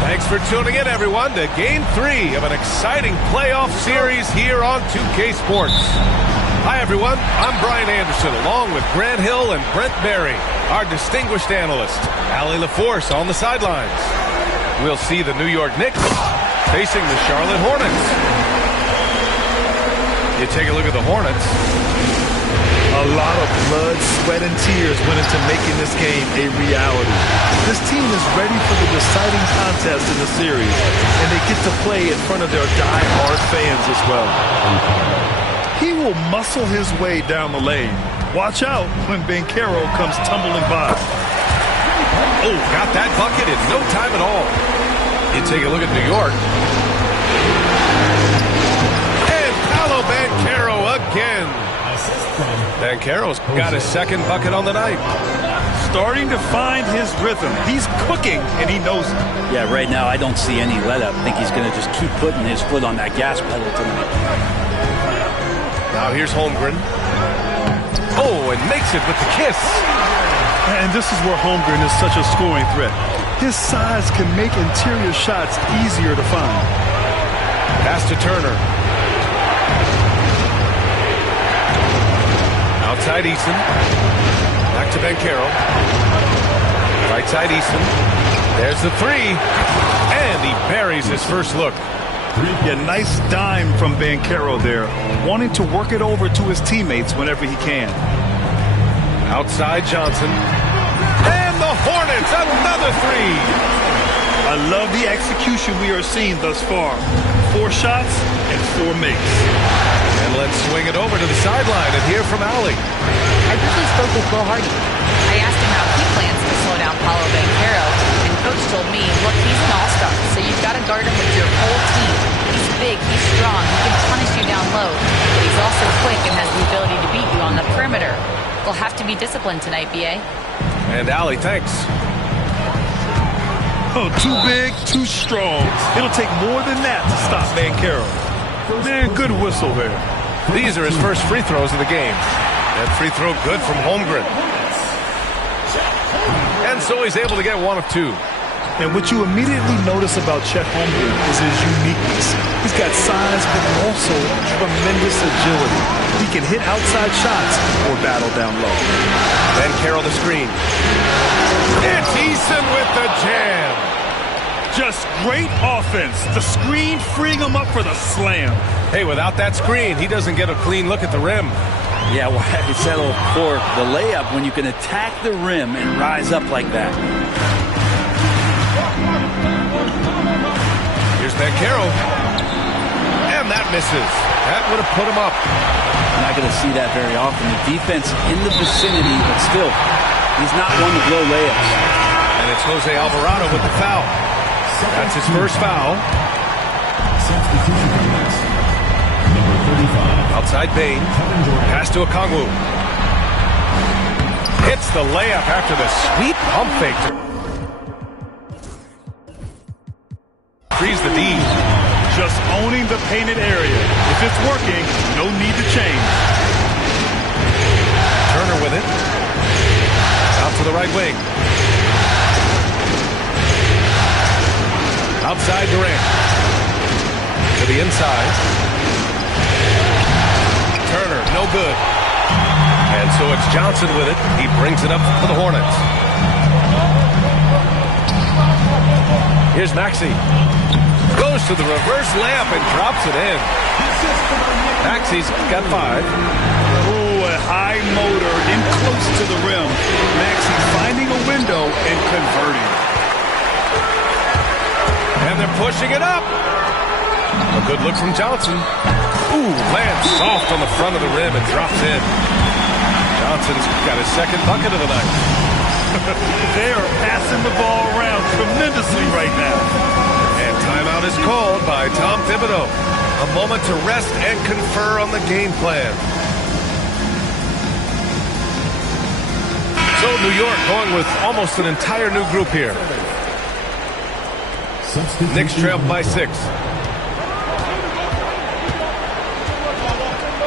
Thanks for tuning in, everyone, to Game 3 of an exciting playoff series here on 2K Sports. Hi, everyone. I'm Brian Anderson, along with Grant Hill and Brent Barry, our distinguished analyst. Allie LaForce on the sidelines. We'll see the New York Knicks facing the Charlotte Hornets. You take a look at the Hornets. A lot of blood, sweat, and tears went into making this game a reality. This team is ready for the deciding contest in the series, and they get to play in front of their die-hard fans as well. He will muscle his way down the lane. Watch out when Banchero comes tumbling by. Oh, got that bucket in no time at all. You take a look at New York. And Paolo Banchero again. Banchero's got his second bucket on the night. Starting to find his rhythm. He's cooking, and he knows it. Yeah, right now I don't see any let up. I think he's going to just keep putting his foot on that gas pedal tonight. Now here's Holmgren. Oh, and makes it with the kiss. And this is where Holmgren is such a scoring threat. His size can make interior shots easier to find. Pass to Turner. Outside Eason. Back to Banchero. Right side Eason. There's the three. And he buries his first look. Yeah, nice dime from Banchero there. Wanting to work it over to his teammates whenever he can. Outside Johnson. And the Hornets, another three. I love the execution we are seeing thus far. 4 shots and 4 makes. And let's swing it over to the sideline and hear from Allie. I briefly spoke with Will Hardy. I asked him how he plans to slow down Paolo Banchero, and Coach told me, look, he's an all-star, so you've got to guard him with your whole team. He's big, he's strong, he can punish you down low, but he's also quick and has the ability to beat you on the perimeter. We'll have to be disciplined tonight, B.A. And Allie, thanks. Oh, too big, too strong. It'll take more than that to stop Banchero. Man, good whistle there. These are his first free throws of the game. That free throw good from Holmgren. And so he's able to get 1 of 2. And what you immediately notice about Chet Holmgren is his uniqueness. He's got size, but also tremendous agility. He can hit outside shots or battle down low. Banchero the screen. It's Eason with the jam. Just great offense. The screen freeing him up for the slam. Hey, without that screen, he doesn't get a clean look at the rim. Yeah, well, it's settled for the layup when you can attack the rim and rise up like that. Here's Banchero. And that misses. That would have put him up. You're not going to see that very often. The defense in the vicinity, but still, he's not one to blow layups. And it's Jose Alvarado with the foul. That's his first foul. Substitution for Knicks. Number 35. Outside Bain. Pass to Okongwu. Hits the layup after the sweet pump fake. Frees the D. Just owning the painted area. If it's working, no need to change. Turner with it. Out to the right wing. Outside Durant. To the inside. Turner, no good. And so it's Johnson with it. He brings it up for the Hornets. Here's Maxey. Goes to the reverse layup and drops it in. Maxey's got 5. Oh, a high motor in close to the rim. Maxey finding a window and converting. And they're pushing it up. A good look from Johnson. Ooh, lands soft on the front of the rim and drops in. Johnson's got his second bucket of the night. They are passing the ball around tremendously right now. And timeout is called by Tom Thibodeau. A moment to rest and confer on the game plan. So New York going with almost an entire new group here. Knicks trail by 6.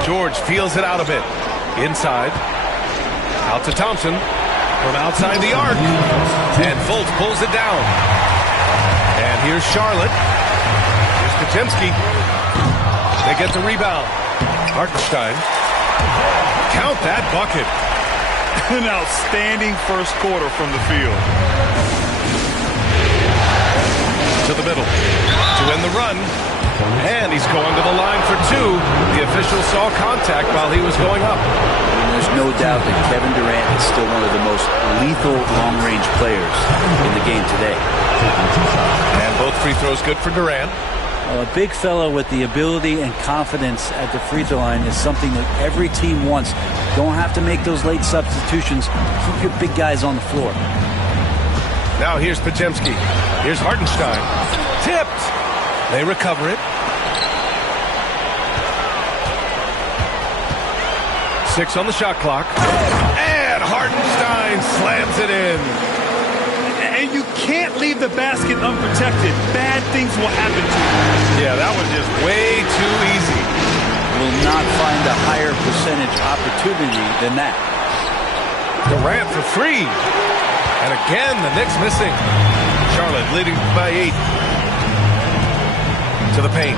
George feels it out a bit. Inside. Out to Thompson. From outside the arc. And Fultz pulls it down. And here's Charlotte. Here's Podziemski. They get the rebound. Hartenstein. Count that bucket. An outstanding first quarter from the field. To the middle. To end the run. And he's going to the line for two. The official saw contact while he was going up. And there's no doubt that Kevin Durant is still one of the most lethal long-range players in the game today. And both free throws good for Durant. A big fellow with the ability and confidence at the free throw line is something that every team wants. Don't have to make those late substitutions. Keep your big guys on the floor. Now here's Podziemski. Here's Hartenstein. Tipped. They recover it. 6 on the shot clock. And Hartenstein slams it in. And you can't leave the basket unprotected. Bad things will happen to you. Yeah, that was just way too easy. Will not find a higher percentage opportunity than that. Durant for 3. And again, the Knicks missing. Charlotte leading by 8. To the paint.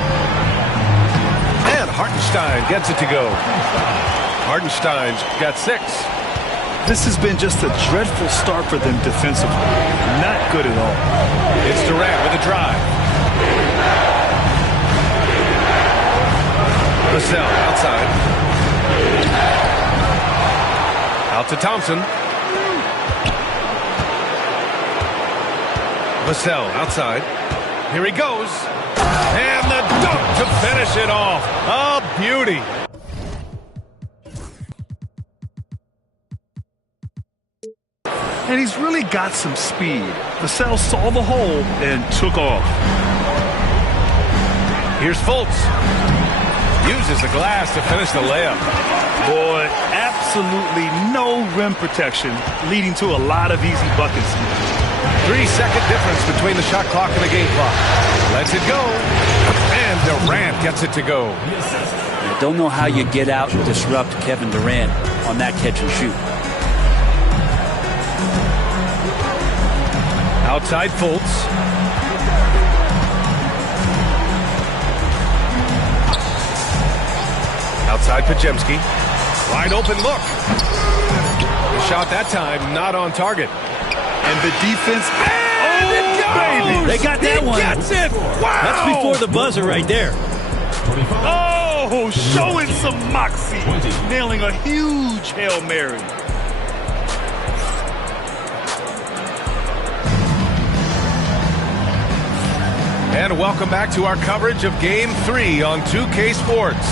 And Hartenstein gets it to go. Hartenstein's got 6. This has been just a dreadful start for them defensively. Not good at all. It's Durant with a drive. Vassell outside. Out to Thompson. Vassell outside. Here he goes. And the dunk to finish it off. A beauty. And he's really got some speed. Vassell saw the hole and took off. Here's Fultz. Uses the glass to finish the layup. Boy, absolutely no rim protection, leading to a lot of easy buckets. 3-second difference between the shot clock and the game clock. Lets it go. And Durant gets it to go. I don't know how you get out and disrupt Kevin Durant on that catch and shoot. Outside Fultz. Outside Podziemski. Wide open look. The shot that time not on target. And the defense. And it goes! They got that one. Gets it! Wow! That's before the buzzer right there. Oh, showing some moxie. Nailing a huge Hail Mary. And welcome back to our coverage of Game 3 on 2K Sports.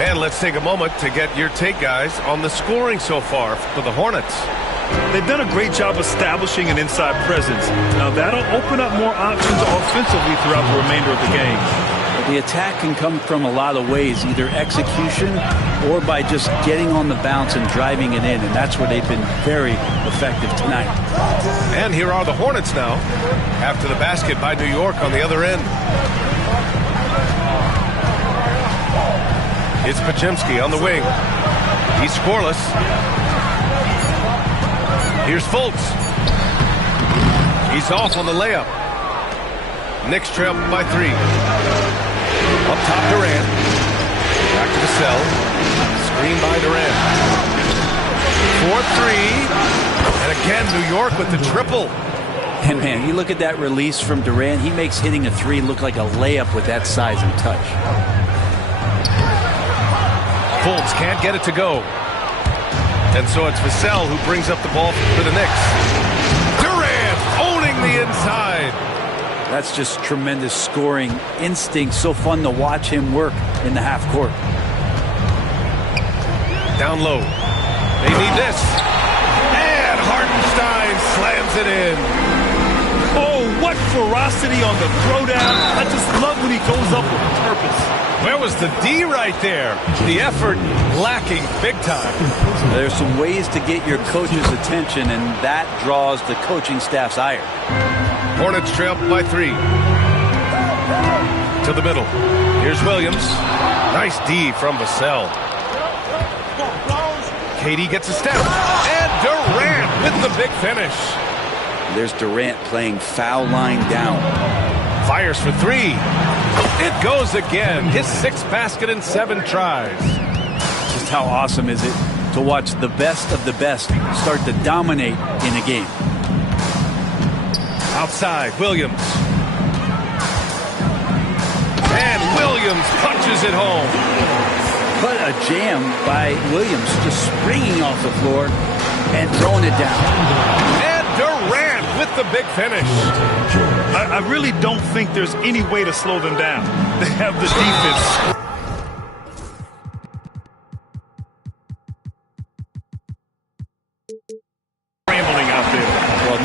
And let's take a moment to get your take, guys, on the scoring so far for the Hornets. They've done a great job establishing an inside presence. Now, that'll open up more options offensively throughout the remainder of the game. The attack can come from a lot of ways, either execution or by just getting on the bounce and driving it in, and that's where they've been very effective tonight. And here are the Hornets now, after the basket by New York on the other end. It's Podziemski on the wing. He's scoreless. Here's Fultz. He's off on the layup. Knicks trail by 3. Up top, Durant. Back to Vassell. Screen by Durant. 4-3. And again, New York with the triple. And man, you look at that release from Durant. He makes hitting a 3 look like a layup with that size and touch. Fultz can't get it to go. And so it's Vassell who brings up the ball for the Knicks. Durant owning the inside. That's just tremendous scoring instinct. So fun to watch him work in the half court. Down low. They need this. And Hartenstein slams it in. Oh, what ferocity on the throwdown. I just love when he goes up with purpose. Where was the D right there? The effort lacking big time. There's some ways to get your coach's attention, and that draws the coaching staff's ire. Hornets trail by 3. To the middle. Here's Williams. Nice D from Vassell. KD gets a step. And Durant with the big finish. There's Durant playing foul line down. Fires for 3. It goes again. His 6th basket in 7 tries. just how awesome is it to watch the best of the best start to dominate in a game. Outside, Williams. And Williams punches it home. But a jam by Williams, just springing off the floor and throwing it down. And Durant with the big finish. I really don't think there's any way to slow them down. They have the defense.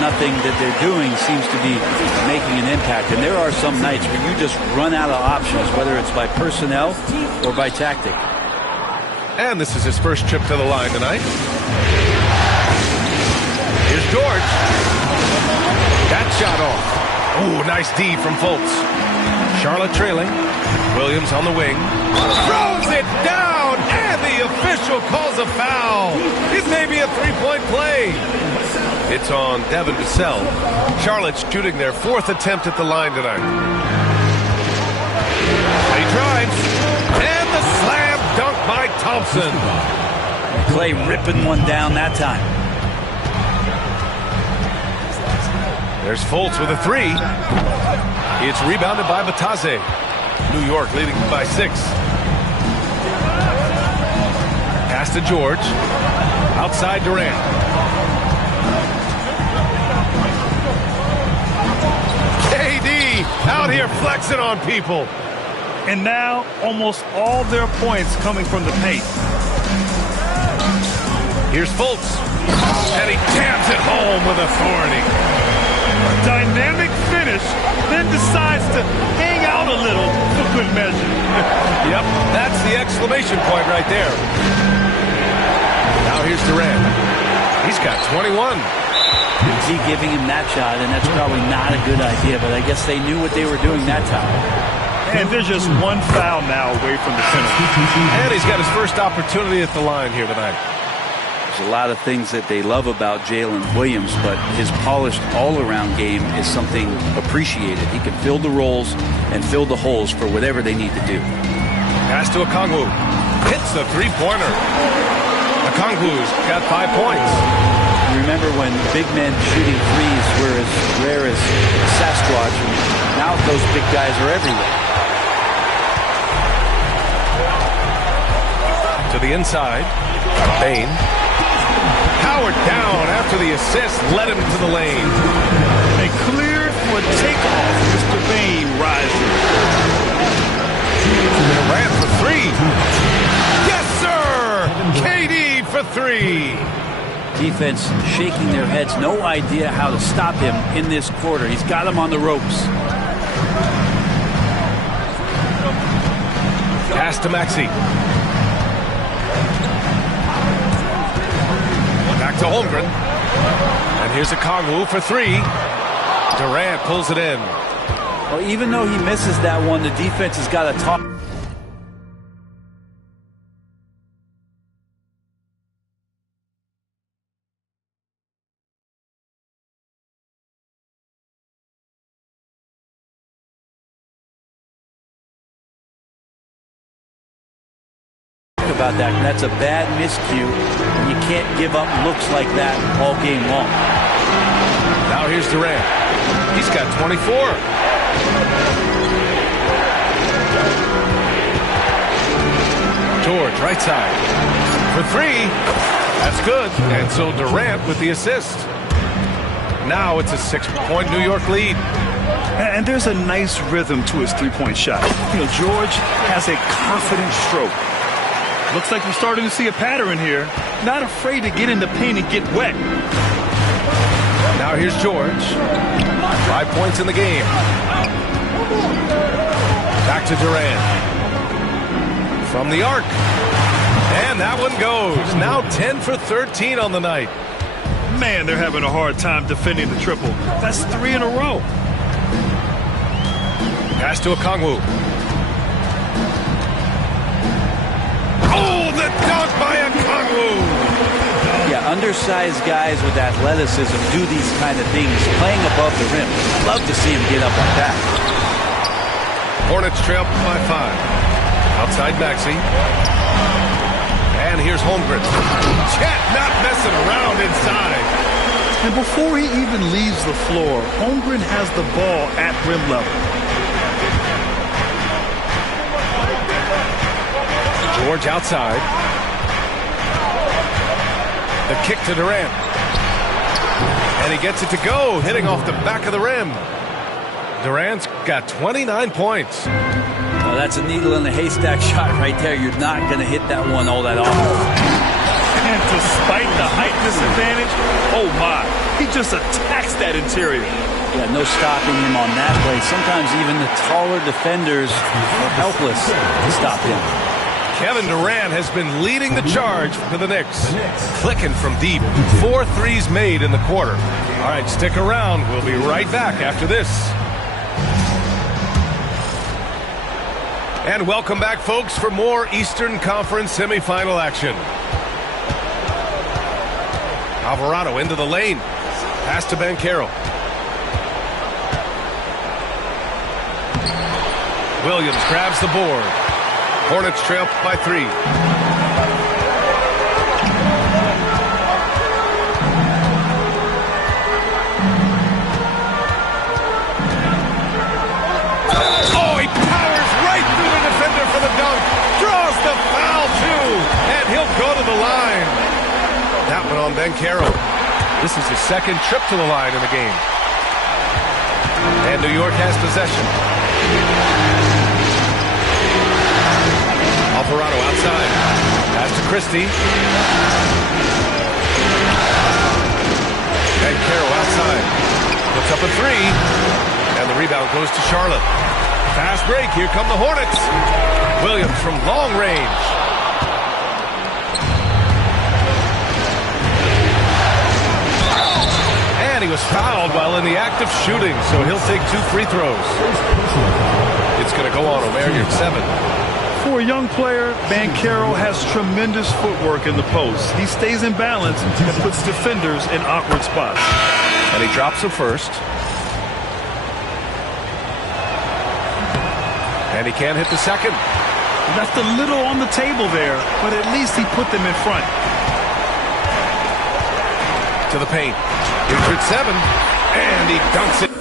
Nothing that they're doing seems to be making an impact. And there are some nights where you just run out of options, whether it's by personnel or by tactic. And this is his first trip to the line tonight. Here's George. That shot off. Ooh, nice D from Fultz. Charlotte trailing. Williams on the wing. Throws it down, and the official calls a foul. It may be a three-point play. It's on Devin Vassell. Charlotte's shooting their fourth attempt at the line tonight. He drives. And the slam dunk by Thompson. Clay ripping one down that time. There's Fultz with a three. It's rebounded by Batase. New York leading by 6. Pass to George. Outside Durant. Out here flexing on people. And now almost all their points coming from the paint. Here's Fultz. And he jams it home with authority. A dynamic finish, then decides to hang out a little for good measure. Yep, that's the exclamation point right there. Now here's Durant. He's got 21. He giving him that shot, and that's probably not a good idea, but I guess they knew what they were doing that time. And there's just one foul now away from the finish. And he's got his first opportunity at the line here tonight. There's a lot of things that they love about Jalen Williams, but his polished all-around game is something appreciated. He can fill the roles and fill the holes for whatever they need to do. Pass to Okongwu. Hits the three-pointer. Okongwu's got 5 points. Remember when big men shooting threes were as rare as Sasquatch, and now those big guys are everywhere. To the inside, Bain. Howard down after the assist led him to the lane. They cleared for takeoff. Mr. Bain rises. Durant for 3. Yes, sir! KD for 3. Defense shaking their heads, no idea how to stop him in this quarter. He's got him on the ropes. Pass to Maxey. Back to Holmgren. And here's Okongwu for 3. Durant pulls it in. Well, even though he misses that one, the defense has got to talk about that. That's a bad miscue, and you can't give up looks like that all game long. Now here's Durant. He's got 24. George, right side. For 3. That's good. And so Durant with the assist. Now it's a 6-point New York lead. And there's a nice rhythm to his three-point shot. You know, George has a confident stroke. Looks like we're starting to see a pattern here. Not afraid to get in the paint and get wet. Now here's George. 5 points in the game. Back to Durant. From the arc. And that one goes. Now 10 for 13 on the night. Man, they're having a hard time defending the triple. That's 3 in a row. Pass to Okongwu. Oh, the dunk by Okongwu. Yeah, undersized guys with athleticism do these kind of things, playing above the rim. Love to see him get up like that. Hornets trail by 5. Outside Maxey. here's Holmgren. Chet not messing around inside. And before he even leaves the floor, Holmgren has the ball at rim level. George outside. The kick to Durant. And he gets it to go, hitting off the back of the rim. Durant's got 29 points. Well, that's a needle in the haystack shot right there. You're not going to hit that one all that often. And despite the height disadvantage, oh my, he just attacks that interior. Yeah, no stopping him on that play. Sometimes even the taller defenders are helpless to stop him. Kevin Durant has been leading the charge for the Knicks. Clicking from deep. 4 threes made in the quarter. All right, stick around. We'll be right back after this. And welcome back, folks, for more Eastern Conference semifinal action. Alvarado into the lane. Pass to Banchero. Williams grabs the board. Hornets trail by 3. Oh, he powers right through the defender for the dunk. Draws the foul, too. And he'll go to the line. That one on Banchero. This is his second trip to the line in the game. And New York has possession. Alvarado outside. Pass to Christie. Banchero outside. Puts up a 3. And the rebound goes to Charlotte. Fast break. Here come the Hornets. Williams from long range. And he was fouled while in the act of shooting, so he'll take 2 free throws. It's going to go on Omer, you're 7. For a young player, Banchero has tremendous footwork in the post. He stays in balance and puts defenders in awkward spots. And he drops the first. And he can't hit the second. He left a little on the table there, but at least he put them in front. To the paint. Richard 7. And he dunks it.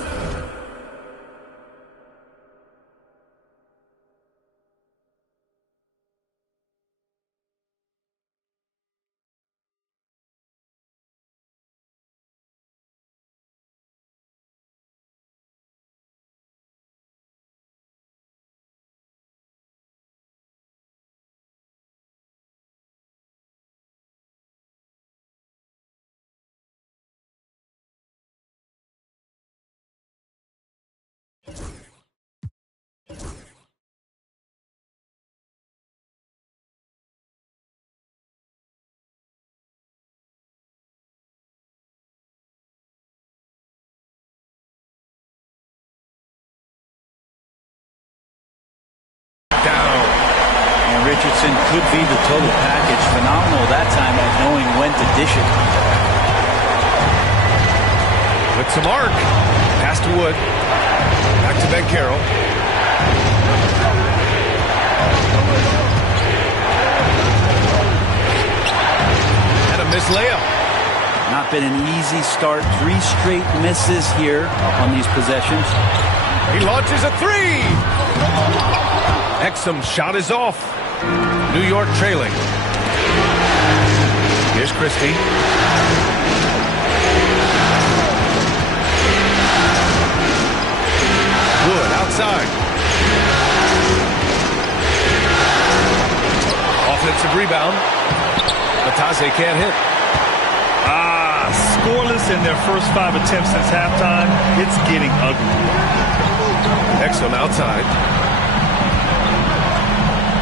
Richardson could be the total package. Phenomenal that time at knowing when to dish it. With some arc. Pass to Wood. Back to Banchero. And a missed layup. Not been an easy start. 3 straight misses here on these possessions. He launches a 3. Exum's shot is off. New York trailing. Here's Christie. Wood outside. Offensive rebound. Matase can't hit. Scoreless in their first 5 attempts since halftime. It's getting ugly. Exum outside.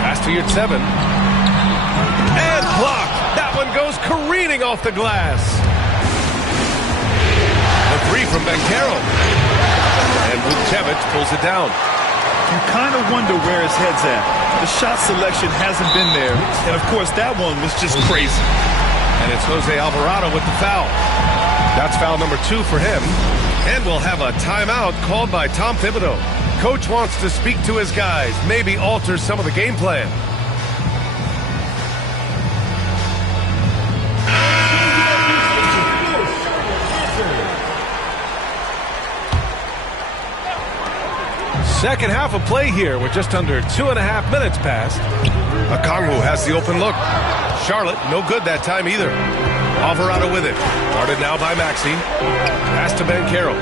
Pass to your 7. And blocked. That one goes careening off the glass. The 3 from Banchero. And Vucevic pulls it down. You kind of wonder where his head's at. The shot selection hasn't been there. And, of course, that one was just crazy. And it's Jose Alvarado with the foul. That's foul number 2 for him. And we'll have a timeout called by Tom Thibodeau. Coach wants to speak to his guys, maybe alter some of the game plan. Second half of play here with just under 2.5 minutes passed. Okongwu has the open look. Charlotte, no good that time either. Alvarado with it. Guarded now by Maxey. Pass to Banchero.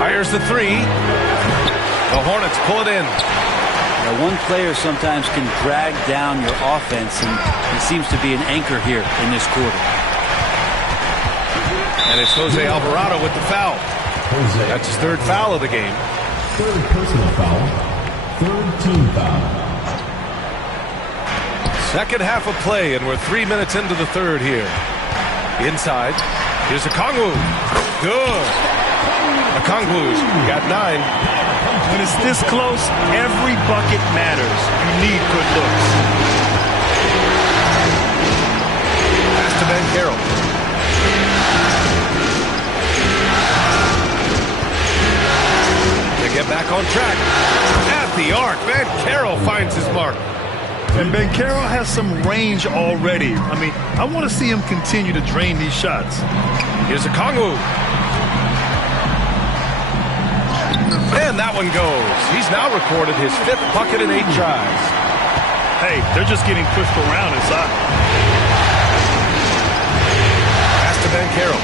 Fires the three. The Hornets pull it in. Now, one player sometimes can drag down your offense, and he seems to be an anchor here in this quarter. And it's Jose Alvarado with the foul. That's his third foul of the game. Third personal foul. Third team foul. Second half of play, and we're 3 minutes into the third here. Inside. Here's Okongwu. Good. Okongwu's got 9. When it's this close, every bucket matters. You need good looks. Pass to Banchero. To get back on track. At the arc, Banchero finds his mark. And Banchero has some range already. I mean, I want to see him continue to drain these shots. Here's Okongwu. And that one goes. He's now recorded his 5th bucket in 8 tries. Hey, they're just getting pushed around inside. Pass to Banchero.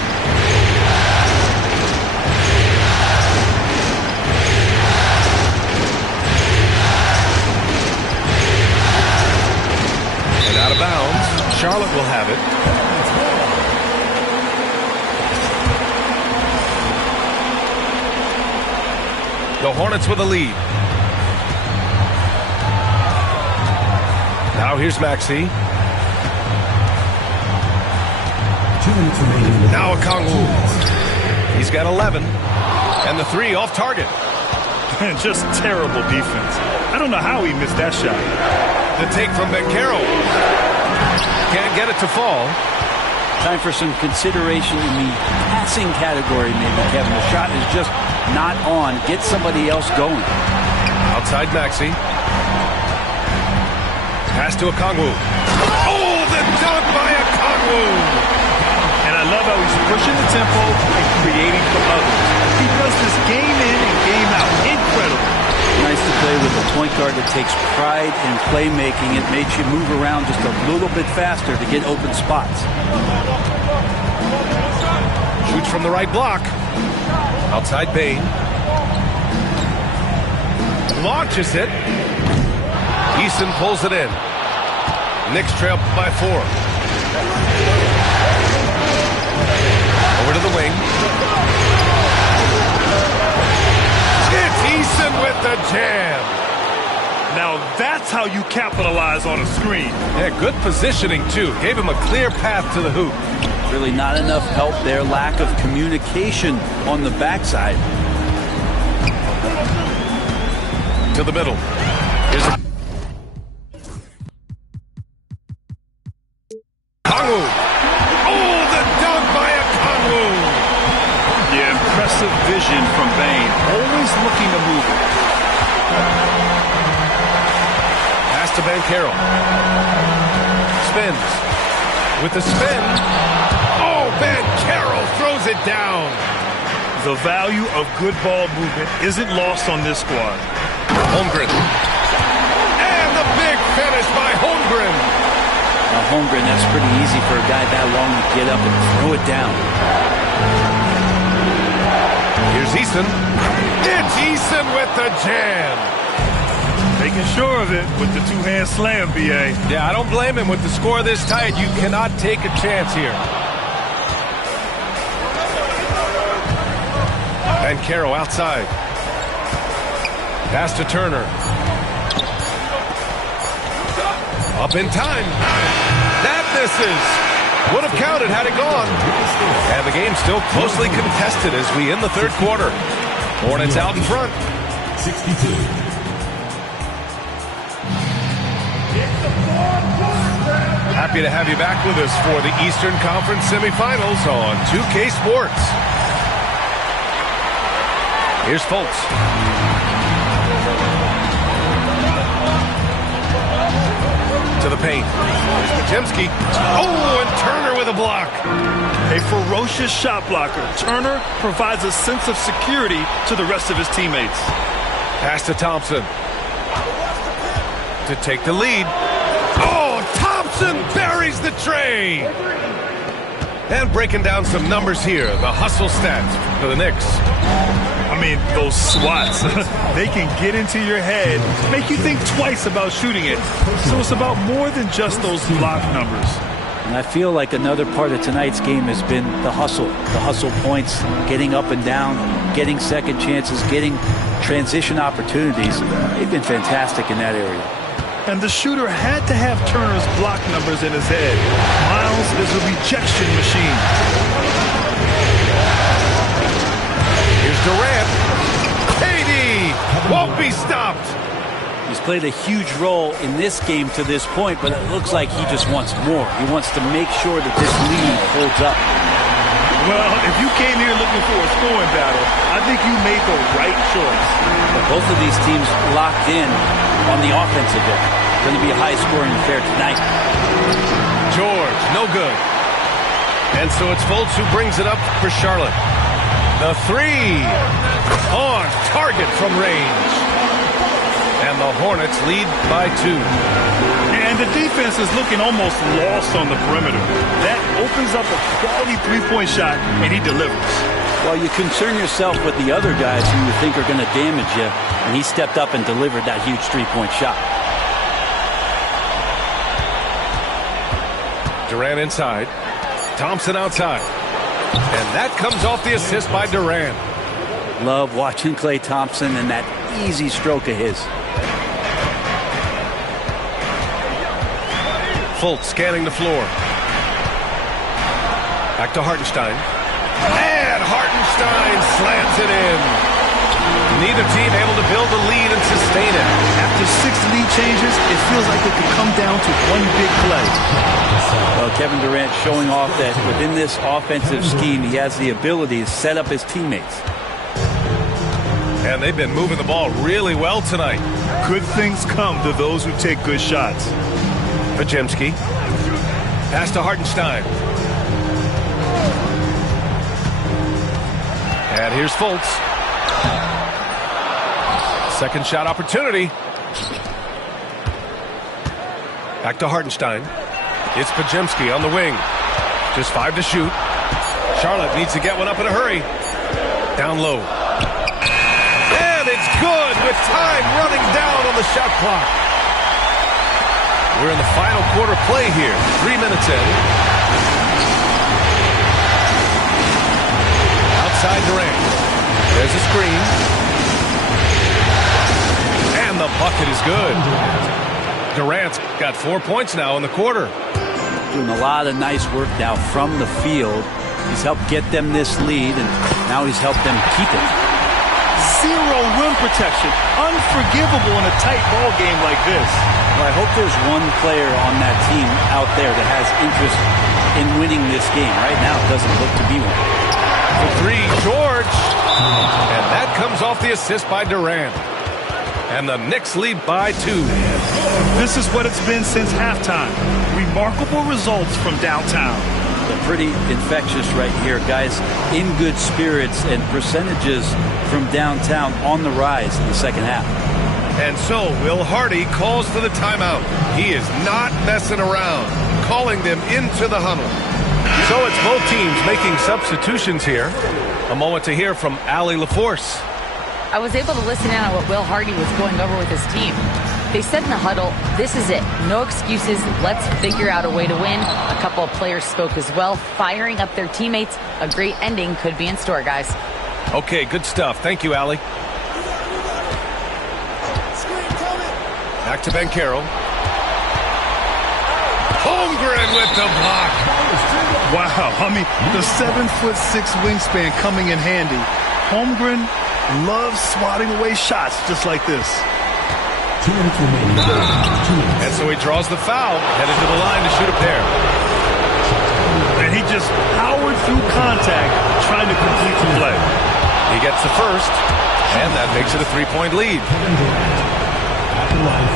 And out of bounds. Charlotte will have it. The Hornets with a lead. Now here's Maxey. 2 minutes remaining. Now Okongwu. He's got 11. And the 3 off target. Just terrible defense. I don't know how he missed that shot. The take from Banchero. Can't get it to fall. Time for some consideration in the passing category, maybe, Kevin. The shot is just not on. Get somebody else going. Outside Maxey. Pass to Okongwu. Oh, the dunk by Okongwu! And I love how he's pushing the tempo and creating for others. He does this game in and game out. Incredible. Nice to play with a point guard that takes pride in playmaking. It makes you move around just a little bit faster to get open spots. Shoots from the right block. Outside Bain. Launches it. Eason pulls it in. Knicks trail by 4. Over to the wing. It's Eason with the jam. Now that's how you capitalize on a screen. Yeah, good positioning, too. Gave him a clear path to the hoop. Really not enough help there. Lack of communication on the backside. To the middle. Here's Okongwu. Oh, the dunk by Okongwu. Yeah, impressive vision from Bain. Always looking to move it. Pass to Banchero. Spins. With the spin. Oh, Banchero throws it down. The value of good ball movement isn't lost on this squad. Holmgren. And the big finish by Holmgren. Holmgren, that's pretty easy for a guy that long to get up and throw it down. Here's Eason. It's Eason with the jam. Making sure of it with the two-hand slam, B.A. Yeah, I don't blame him. With the score this tight, you cannot take a chance here. Banchero outside. Pass to Turner. Up in time. That misses. Would have counted had it gone. And the game's still closely contested as we end the third quarter. Hornets out in front. 62. Happy to have you back with us for the Eastern Conference semifinals on 2K Sports. Here's Fultz. To the paint. Here's Podziemski. Oh, and Turner with the block. A ferocious shot blocker, Turner provides a sense of security to the rest of his teammates. Pass to Thompson to take the lead. Oh, Thompson buries the tray. And breaking down some numbers here, the hustle stats for the Knicks. I mean, those swats, they can get into your head, make you think twice about shooting it. So it's about more than just those block numbers. And I feel like another part of tonight's game has been the hustle points, getting up and down, getting second chances, getting transition opportunities. They've been fantastic in that area. And the shooter had to have Turner's block numbers in his head. Miles is a rejection machine. Here's Durant. KD won't be stopped. He's played a huge role in this game to this point, but it looks like he just wants more. He wants to make sure that this lead holds up. Well, if you came here looking for a scoring battle, I think you made the right choice. But both of these teams locked in on the offensive end. Going to be a high-scoring affair tonight. George, no good. And so it's Fultz who brings it up for Charlotte. The three on target from range. And the Hornets lead by 2. And the defense is looking almost lost on the perimeter. That opens up a quality three-point shot, and he delivers. Well, you concern yourself with the other guys who you think are going to damage you, and he stepped up and delivered that huge three-point shot. Durant inside. Thompson outside. And that comes off the assist by Durant. Love watching Klay Thompson and that easy stroke of his. Fultz scanning the floor. Back to Hartenstein. And Hartenstein slams it in. Neither team able to build a lead and sustain it. After 6 lead changes, it feels like it could come down to one big play. Well, Kevin Durant showing off that within this offensive scheme, he has the ability to set up his teammates. And they've been moving the ball really well tonight. Good things come to those who take good shots. Pajemski. Pass to Hartenstein. And here's Fultz. Second shot opportunity. Back to Hartenstein. It's Pajemski on the wing. Just 5 to shoot. Charlotte needs to get one up in a hurry. Down low. And it's good with time running down on the shot clock. We're in the final quarter play here. 3 minutes in. Outside Durant. There's a screen. And the bucket is good. Durant's got 4 points now in the quarter. Doing a lot of nice work now from the field. He's helped get them this lead, and now he's helped them keep it. Zero rim protection. Unforgivable in a tight ball game like this. Well, I hope there's one player on that team out there that has interest in winning this game. Right now, it doesn't look to be one. For 3, George. And that comes off the assist by Durant. And the Knicks lead by 2. This is what it's been since halftime. Remarkable results from downtown. They're pretty infectious right here, guys. In good spirits and percentages from downtown on the rise in the second half. And so Will Hardy calls for the timeout. He is not messing around, calling them into the huddle. So it's both teams making substitutions here. A moment to hear from Allie LaForce. I was able to listen in on what Will Hardy was going over with his team. They said in the huddle, this is it. No excuses. Let's figure out a way to win. A couple of players spoke as well, firing up their teammates. A great ending could be in store, guys. Okay, good stuff. Thank you, Allie. Back to Banchero. Holmgren with the block. Wow, I mean, the 7'6" wingspan coming in handy. Holmgren loves swatting away shots just like this. And so he draws the foul, headed to the line to shoot a pair. And he just powered through contact, trying to complete the play. He gets the first, and that makes it a 3-point lead.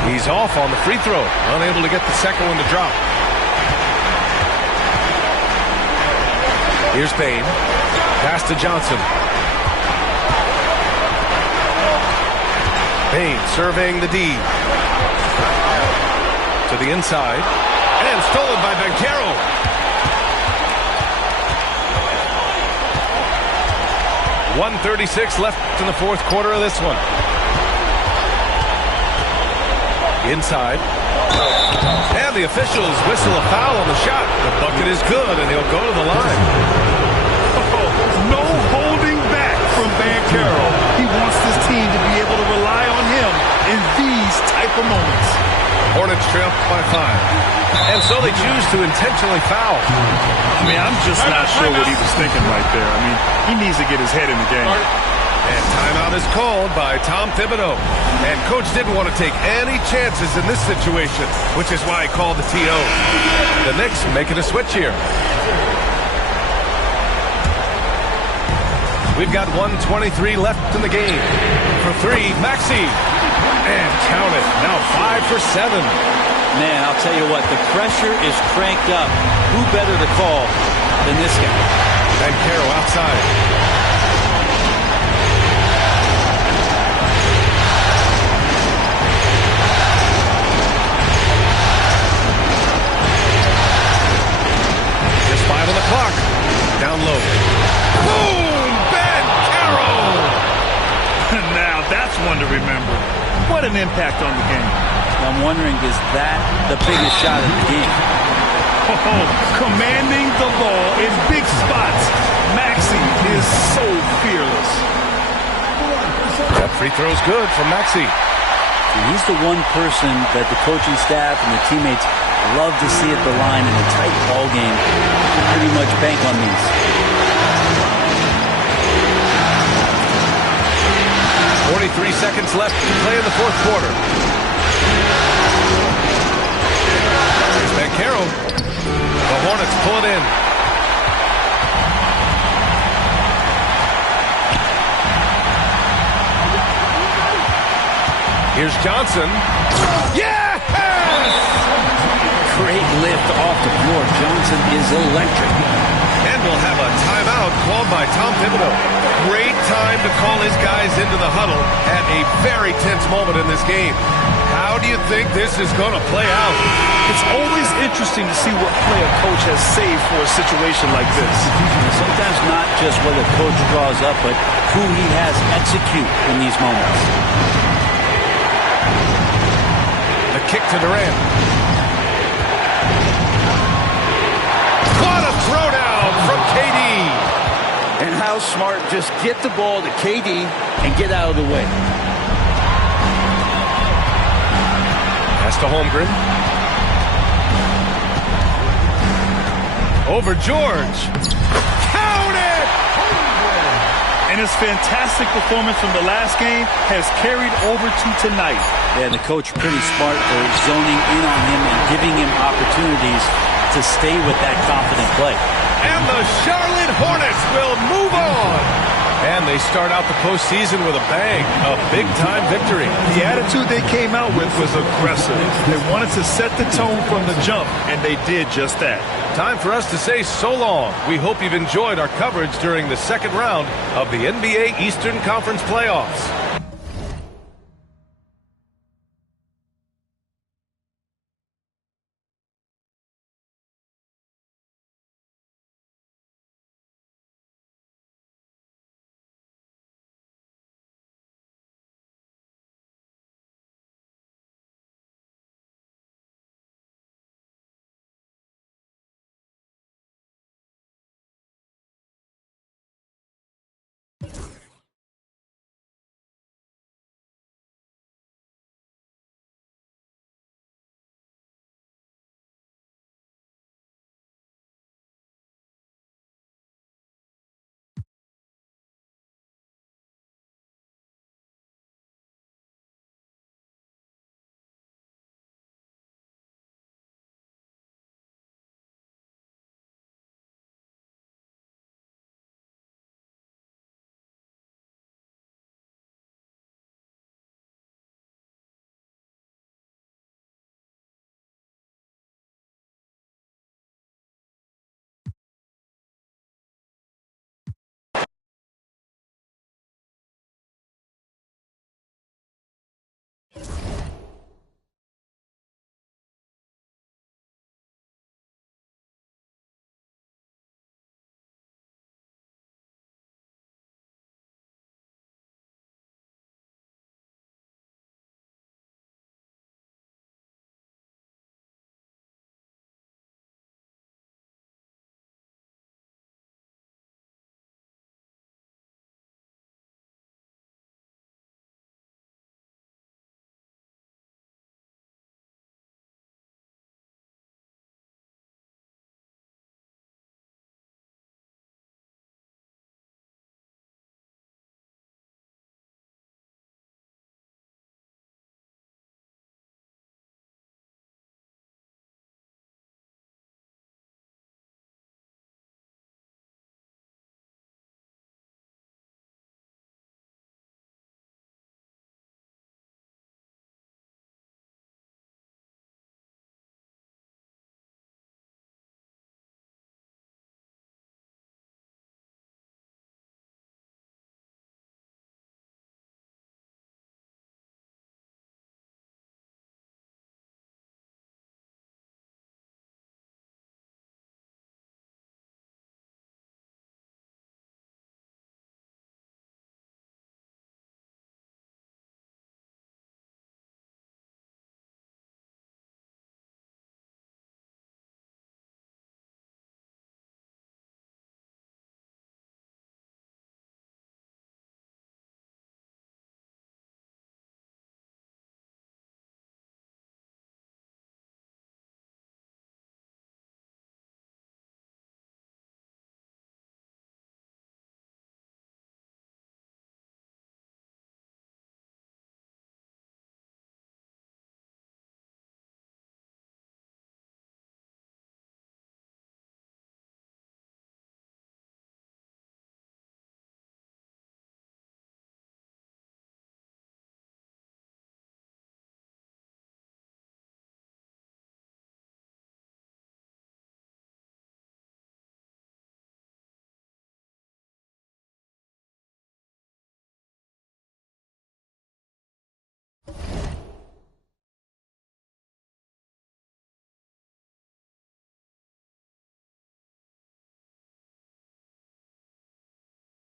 He's off on the free throw, unable to get the second one to drop. Here's Bain. Pass to Johnson. Bain surveying the D. To the inside. And stolen by Banchero. .136 left in the fourth quarter of this one. Inside. And the officials whistle a foul on the shot. The bucket is good, and he'll go to the line. Oh, no holding back from Banchero. He wants this team to be able to rely on him in these type of moments. Hornets trail by 5. And so they choose to intentionally foul. I mean, I'm just not sure what he was thinking right there. I mean, he needs to get his head in the game. And timeout is called by Tom Thibodeau. And coach didn't want to take any chances in this situation, which is why he called the TO. The Knicks making a switch here. We've got 1:23 left in the game. For 3, Maxey. And count it. Now 5 for 7. Man, I'll tell you what, the pressure is cranked up. Who better to call than this guy? Banchero outside. Just 5 on the clock. Down low. Boom! Banchero! Now that's one to remember. What an impact on the game. I'm wondering, is that the biggest shot of the game? Oh, commanding the ball in big spots. Maxey is so fearless. That free throw's good from Maxey. He's the one person that the coaching staff and the teammates love to see at the line in a tight ball game. Pretty much bank on these. 43 seconds left to play in the fourth quarter. Here's Banchero. The Hornets pull it in. Here's Johnson. Yes! Great lift off the floor. Johnson is electric. And we'll have a timeout called by Tom Thibodeau. Great time to call his guys into the huddle at a very tense moment in this game. How do you think this is going to play out? It's always interesting to see what play a coach has saved for a situation like this. Sometimes not just what a coach draws up, but who he has execute in these moments. The kick to Durant. What a throwdown from KD. And how smart, just get the ball to KD and get out of the way. Pass to Holmgren. Over George. Count it! And his fantastic performance from the last game has carried over to tonight. Yeah, the coach pretty smart for zoning in on him and giving him opportunities to stay with that confident play. And the Charlotte Hornets will move on. And they start out the postseason with a bang, a big-time victory. The attitude they came out with was aggressive. They wanted to set the tone from the jump, and they did just that. Time for us to say so long. We hope you've enjoyed our coverage during the second round of the NBA Eastern Conference playoffs.